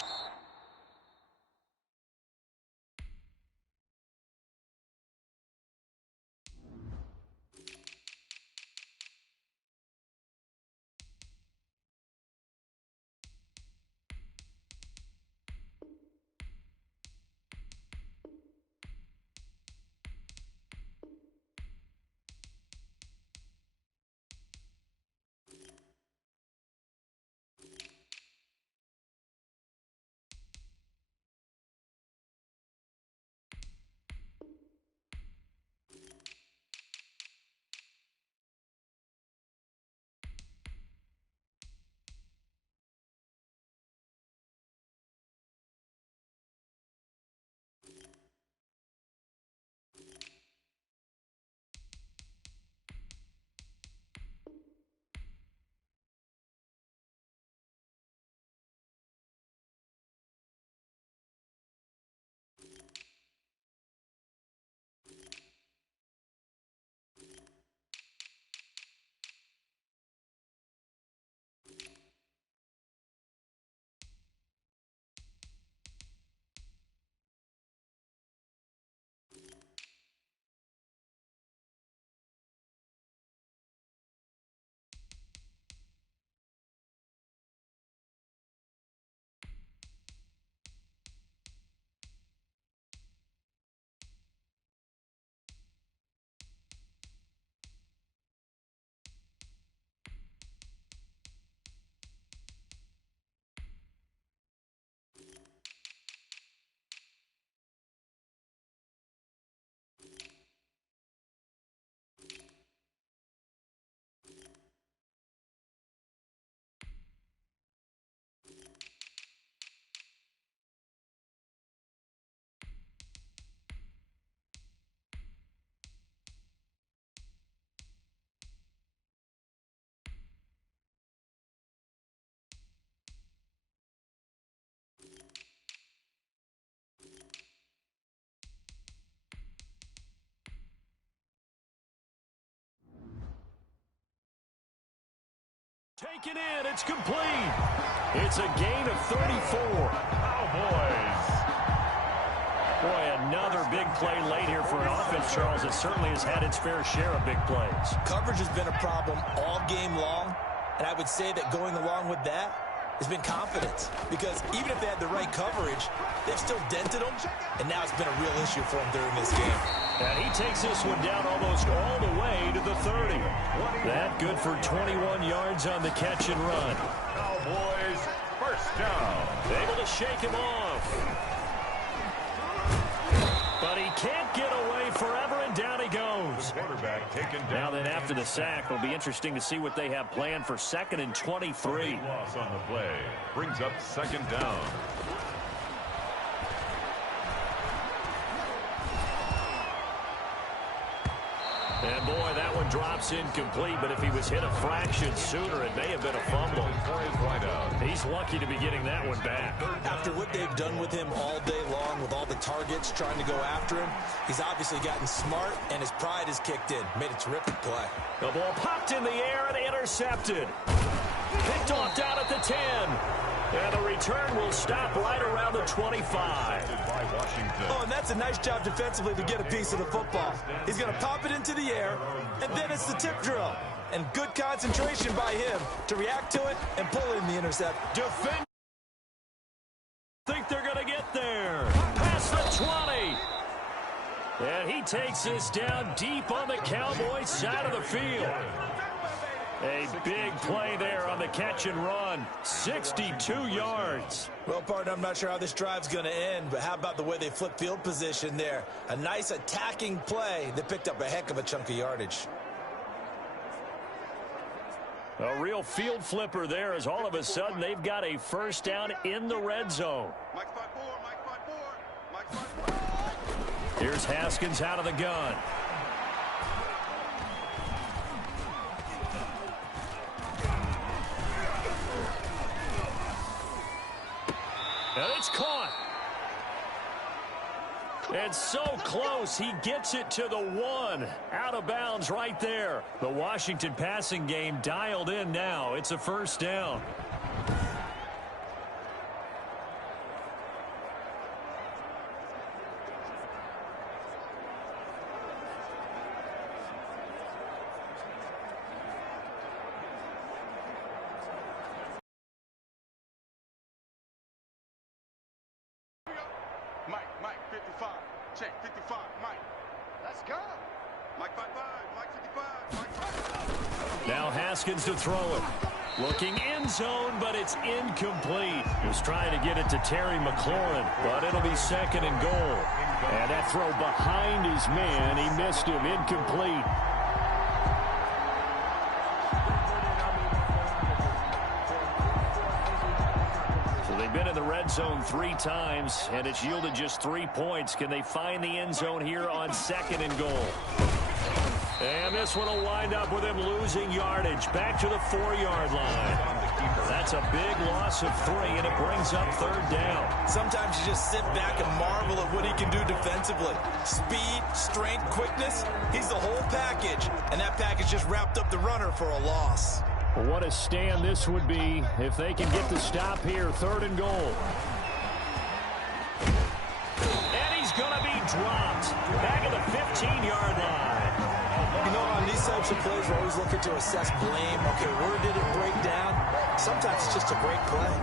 Taken in, it's complete. It's a gain of 34. Cowboys. Boy, another big play late here for an offense, Charles. It certainly has had its fair share of big plays. Coverage has been a problem all game long, and I would say that going along with that has been confidence. Because even if they had the right coverage, they've still dented them, and now it's been a real issue for them during this game. And he takes this one down almost all the way to the 30. That good for 21 yards on the catch and run. Cowboys, first down. Able to shake him off. But he can't get away forever, and down he goes. Quarterback taken down. Now then, after the sack, it'll be interesting to see what they have planned for 2nd and 23. Loss on the play brings up second down. And boy, that one drops incomplete, but if he was hit a fraction sooner, it may have been a fumble. He's lucky to be getting that one back. After what they've done with him all day long, with all the targets trying to go after him, he's obviously gotten smart, and his pride has kicked in. Made a terrific play. The ball popped in the air and intercepted. Picked off down at the 10. And the return will stop right around the 25. Oh, and that's a nice job defensively to get a piece of the football. He's going to pop it into the air, and then it's the tip drill. And good concentration by him to react to it and pull in the intercept. Defend. Think they're going to get there. Past the 20. And he takes this down deep on the Cowboys side of the field. A big play there on the catch and run. 62 yards. Well, partner, I'm not sure how this drive's going to end, but how about the way they flip field position there? A nice attacking play that picked up a heck of a chunk of yardage. A real field flipper there as all of a sudden they've got a first down in the red zone. Here's Haskins out of the gun. And it's caught. And so close, he gets it to the 1. Out of bounds right there. The Washington passing game dialed in now. It's a first down. Mike, 55. Check, 55, Mike. Let's go. Mike 55, Mike 55, Mike 55. Now Haskins to throw it. Looking end zone, but it's incomplete. He was trying to get it to Terry McLaurin, but it'll be second and goal. And that throw behind his man, he missed him, incomplete. Been in the red zone 3 times, and it's yielded just 3 points. Can they find the end zone here on second and goal? And this one will wind up with him losing yardage. Back to the 4-yard line. That's a big loss of 3, and it brings up third down. Sometimes you just sit back and marvel at what he can do defensively. Speed, strength, quickness, he's the whole package. And that package just wrapped up the runner for a loss. What a stand this would be if they can get the stop here. Third and goal. And he's going to be dropped. Back at the 15-yard line. You know, on these types of plays, we're always looking to assess blame. Okay, where did it break down? Sometimes it's just a great play.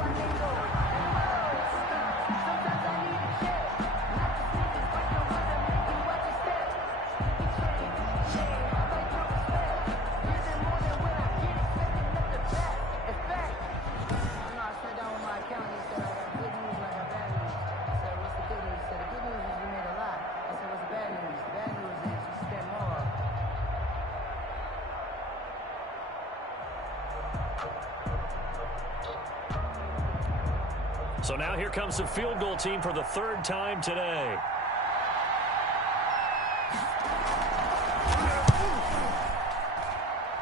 So now here comes the field goal team for the 3rd time today.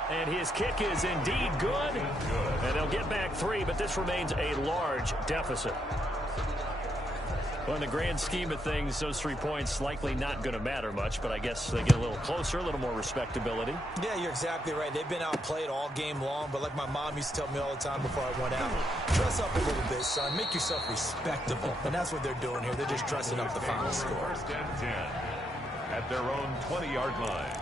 And his kick is indeed good. And they'll get back 3, but this remains a large deficit. Well, in the grand scheme of things, those 3 points likely not going to matter much, but I guess they get a little closer, a little more respectability. Yeah, you're exactly right. They've been outplayed all game long, but like my mom used to tell me all the time before I went out, dress up a little bit, son. Make yourself respectable. And that's what they're doing here. They're just dressing up the final score. First and 10 at their own 20-yard line.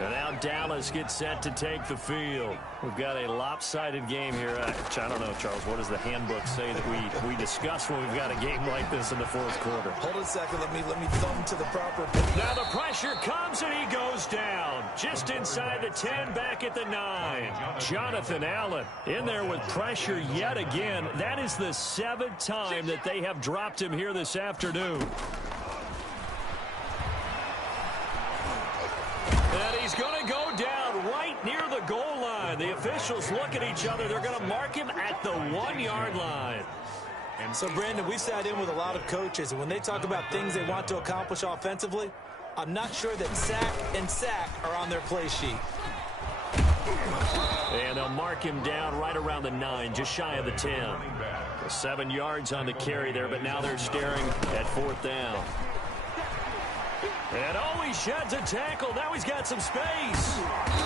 And now Dallas gets set to take the field. We've got a lopsided game here. I don't know, Charles, what does the handbook say that we discuss when we've got a game like this in the 4th quarter? Hold it a second. Let me thumb to the proper. Now the pressure comes and he goes down. Just inside the 10, back at the 9. Jonathan Allen in there with pressure yet again. That is the 7th time that they have dropped him here this afternoon. And he's going to go down right near the goal line. The officials look at each other. They're going to mark him at the 1-yard line. And so, Brandon, we've sat in with a lot of coaches, and when they talk about things they want to accomplish offensively, I'm not sure that sack and sack are on their play sheet. And they'll mark him down right around the 9, just shy of the 10. 7 yards on the carry there, but now they're staring at 4th down. And he sheds a tackle. Now he's got some space.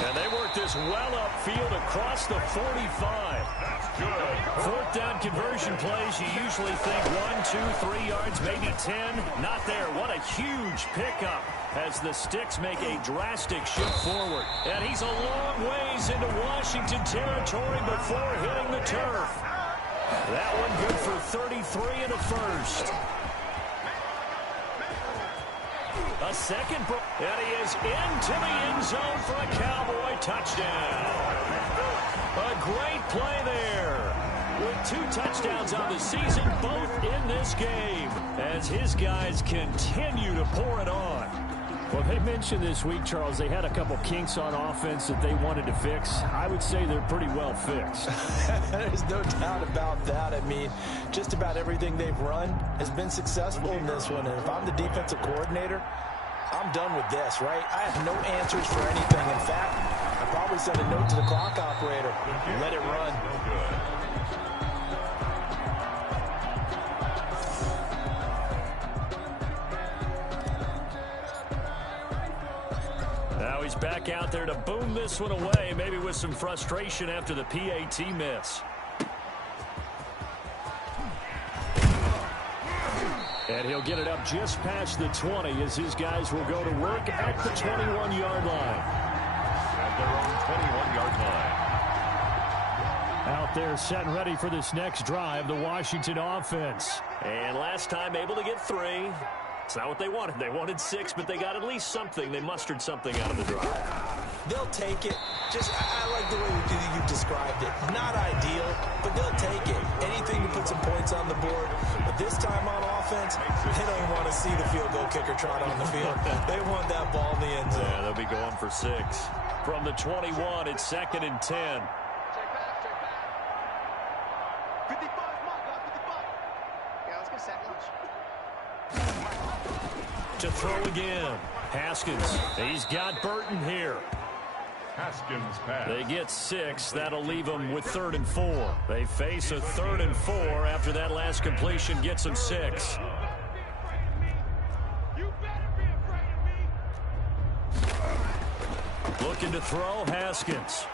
And they work this well upfield across the 45. That's good. 4th down conversion plays, you usually think 1, 2, 3 yards, maybe 10. Not there. What a huge pickup as the Sticks make a drastic shift forward. And he's a long ways into Washington territory before hitting the turf. That one good for 33 and a first. A second, and he is into the end zone for a Cowboy touchdown. A great play there. With 2 touchdowns on the season, both in this game, as his guys continue to pour it on. Well, they mentioned this week, Charles, they had a couple kinks on offense that they wanted to fix. I would say they're pretty well fixed. There's no doubt about that. I mean, just about everything they've run has been successful in this one. And if I'm the defensive coordinator, I'm done with this, right? I have no answers for anything. In fact, I probably send a note to the clock operator. Let it run. Now he's back out there to boom this one away, maybe with some frustration after the PAT miss. And he'll get it up just past the 20 as his guys will go to work at the 21-yard line. At their own 21-yard line. Out there set and ready for this next drive, the Washington offense. And last time able to get 3. It's not what they wanted. They wanted 6, but they got at least something. They mustered something out of the drive. They'll take it. I like the way you described it. Not ideal, but they'll take it. Anything to put some points on the board. But this time on offense, they don't want to see the field goal kicker trot on the field. They want that ball in the end zone. Yeah, they'll be going for 6. From the 21, it's 2nd and 10. Check back. 55, mark, 55. Yeah, let's go sack lunch. To throw again. Haskins. He's got Burton here. Haskins pass. They get 6. That'll leave them with 3rd and 4. They face a 3rd and 4 after that last completion gets them 6. Looking to throw, Haskins.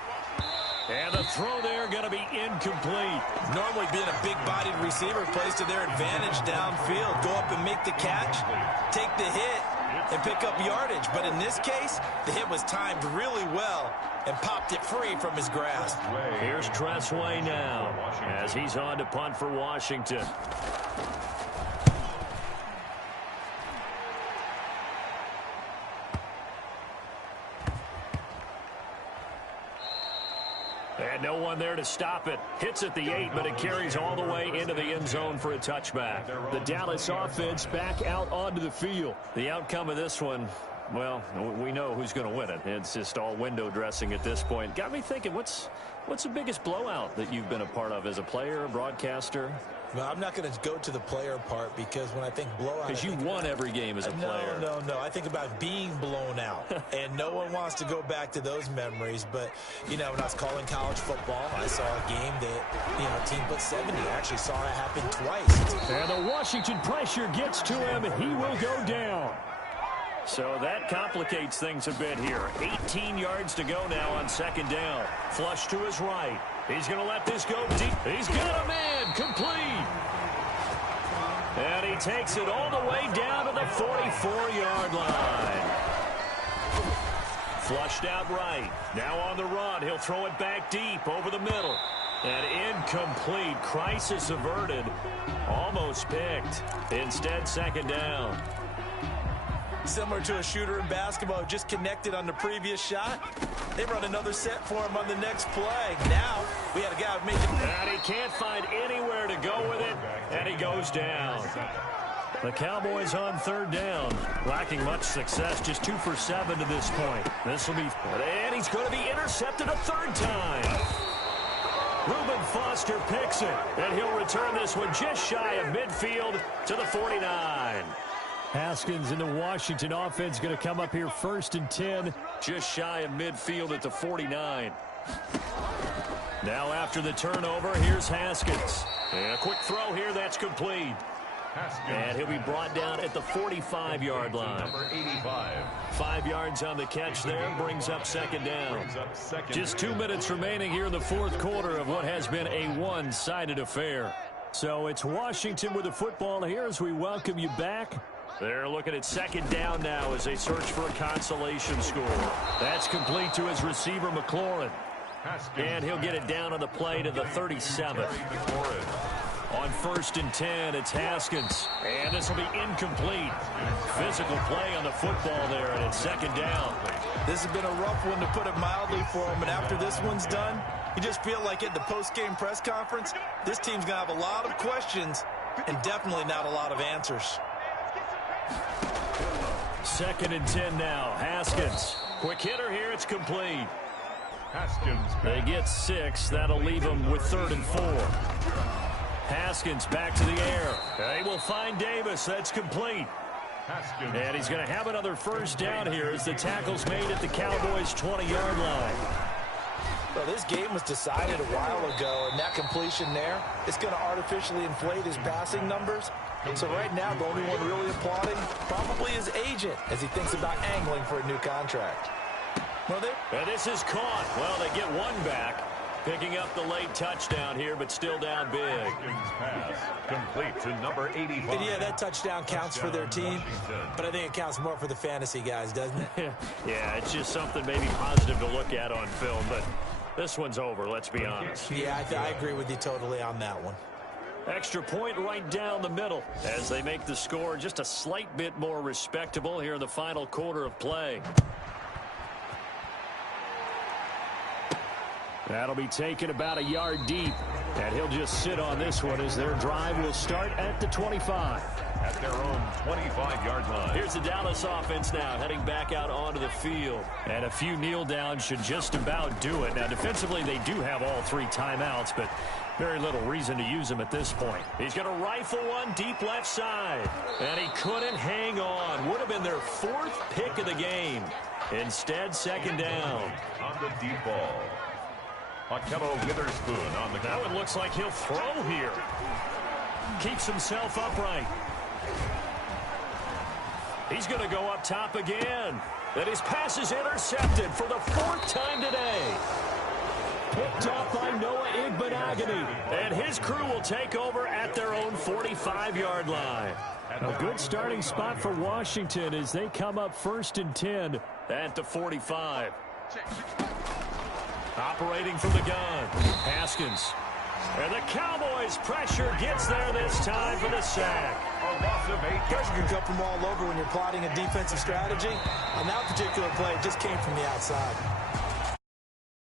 And the throw there going to be incomplete. Normally being a big-bodied receiver plays to their advantage downfield. Go up and make the catch, take the hit, and pick up yardage. But in this case, the hit was timed really well and popped it free from his grasp. Here's Tressway now as he's on to punt for Washington. And no one there to stop it. Hits at the 8, but it carries all the way into the end zone for a touchback. The Dallas offense back out onto the field. The outcome of this one, well, we know who's going to win it. It's just all window dressing at this point. Got me thinking, what's the biggest blowout that you've been a part of as a player, a broadcaster? Well, I'm not going to go to the player part because when I think blowout... Because you won every game as a player. No. I think about being blown out. And no one wants to go back to those memories. But, you know, when I was calling college football, I saw a game that, you know, a team put 70. I actually saw it happen twice. And the Washington pressure gets to him. He will go down. So that complicates things a bit here. 18 yards to go now on 2nd down. Flush to his right. He's going to let this go deep. He's got a man complete. And he takes it all the way down to the 44-yard line. Flushed out right. Now on the run. He'll throw it back deep over the middle. And incomplete. Crisis averted. Almost picked. Instead, 2nd down. Similar to a shooter in basketball, just connected on the previous shot. They run another set for him on the next play. Now, we had a guy making... And he can't find anywhere to go with it, and he goes down. The Cowboys on 3rd down, lacking much success, just 2 for 7 to this point. This will be... And he's going to be intercepted a 3rd time. Reuben Foster picks it, and he'll return this one just shy of midfield to the 49. Haskins in the Washington offense going to come up here 1st and 10. Just shy of midfield at the 49. Now after the turnover, here's Haskins. And a quick throw here, that's complete. And he'll be brought down at the 45-yard line. Number 85. 5 yards on the catch there, brings up 2nd down. Just 2 minutes remaining here in the 4th quarter of what has been a one-sided affair. So it's Washington with the football here as we welcome you back. They're looking at 2nd down now as they search for a consolation score. That's complete to his receiver, McLaurin. And he'll get it down on the play to the 37. On 1st and 10, it's Haskins. And this will be incomplete. Physical play on the football there, and it's 2nd down. This has been a rough one, to put it mildly, for him. And after this one's done, you just feel like at the post-game press conference, this team's going to have a lot of questions and definitely not a lot of answers. 2nd and 10 now. Haskins. Quick hitter here. It's complete. Haskins. They get 6. That'll leave them with 3rd and 4. Haskins back to the air. They will find Davis. That's complete. Haskins. And he's going to have another 1st down here as the tackle's made at the Cowboys' 20-yard line. Well, this game was decided a while ago, and that completion there, it's going to artificially inflate his passing numbers. So right now, the only one really applauding probably his agent as he thinks about angling for a new contract. And this is caught. Well, they get one back. Picking up the late touchdown here, but still down big. Haskins pass complete to number 85. And yeah, that touchdown counts for their team, but I think it counts more for the fantasy guys, doesn't it? Yeah, it's just something maybe positive to look at on film, but this one's over, let's be honest. Yeah, I agree with you totally on that one. Extra point right down the middle as they make the score just a slight bit more respectable here in the final quarter of play. That'll be taken about a yard deep, and he'll just sit on this one as their drive will start at the 25. At their own 25-yard line. Here's the Dallas offense now heading back out onto the field. And a few kneel downs should just about do it. Now, defensively, they do have all 3 timeouts, but very little reason to use them at this point. He's going to rifle one deep left side. And he couldn't hang on. Would have been their 4th pick of the game. Instead, 2nd down. On the deep ball. Akello Witherspoon on the That one looks like he'll throw here. Keeps himself upright. He's going to go up top again. And his pass is intercepted for the 4th time today. Picked off by Noah Igbenogany. And his crew will take over at their own 45-yard line. A good starting spot for Washington as they come up 1st and 10 at the 45. Operating from the gun, Haskins. And the Cowboys' pressure gets there this time for the sack. A loss of 8. Pressure can come from all over when you're plotting a defensive strategy. On that particular play, it just came from the outside.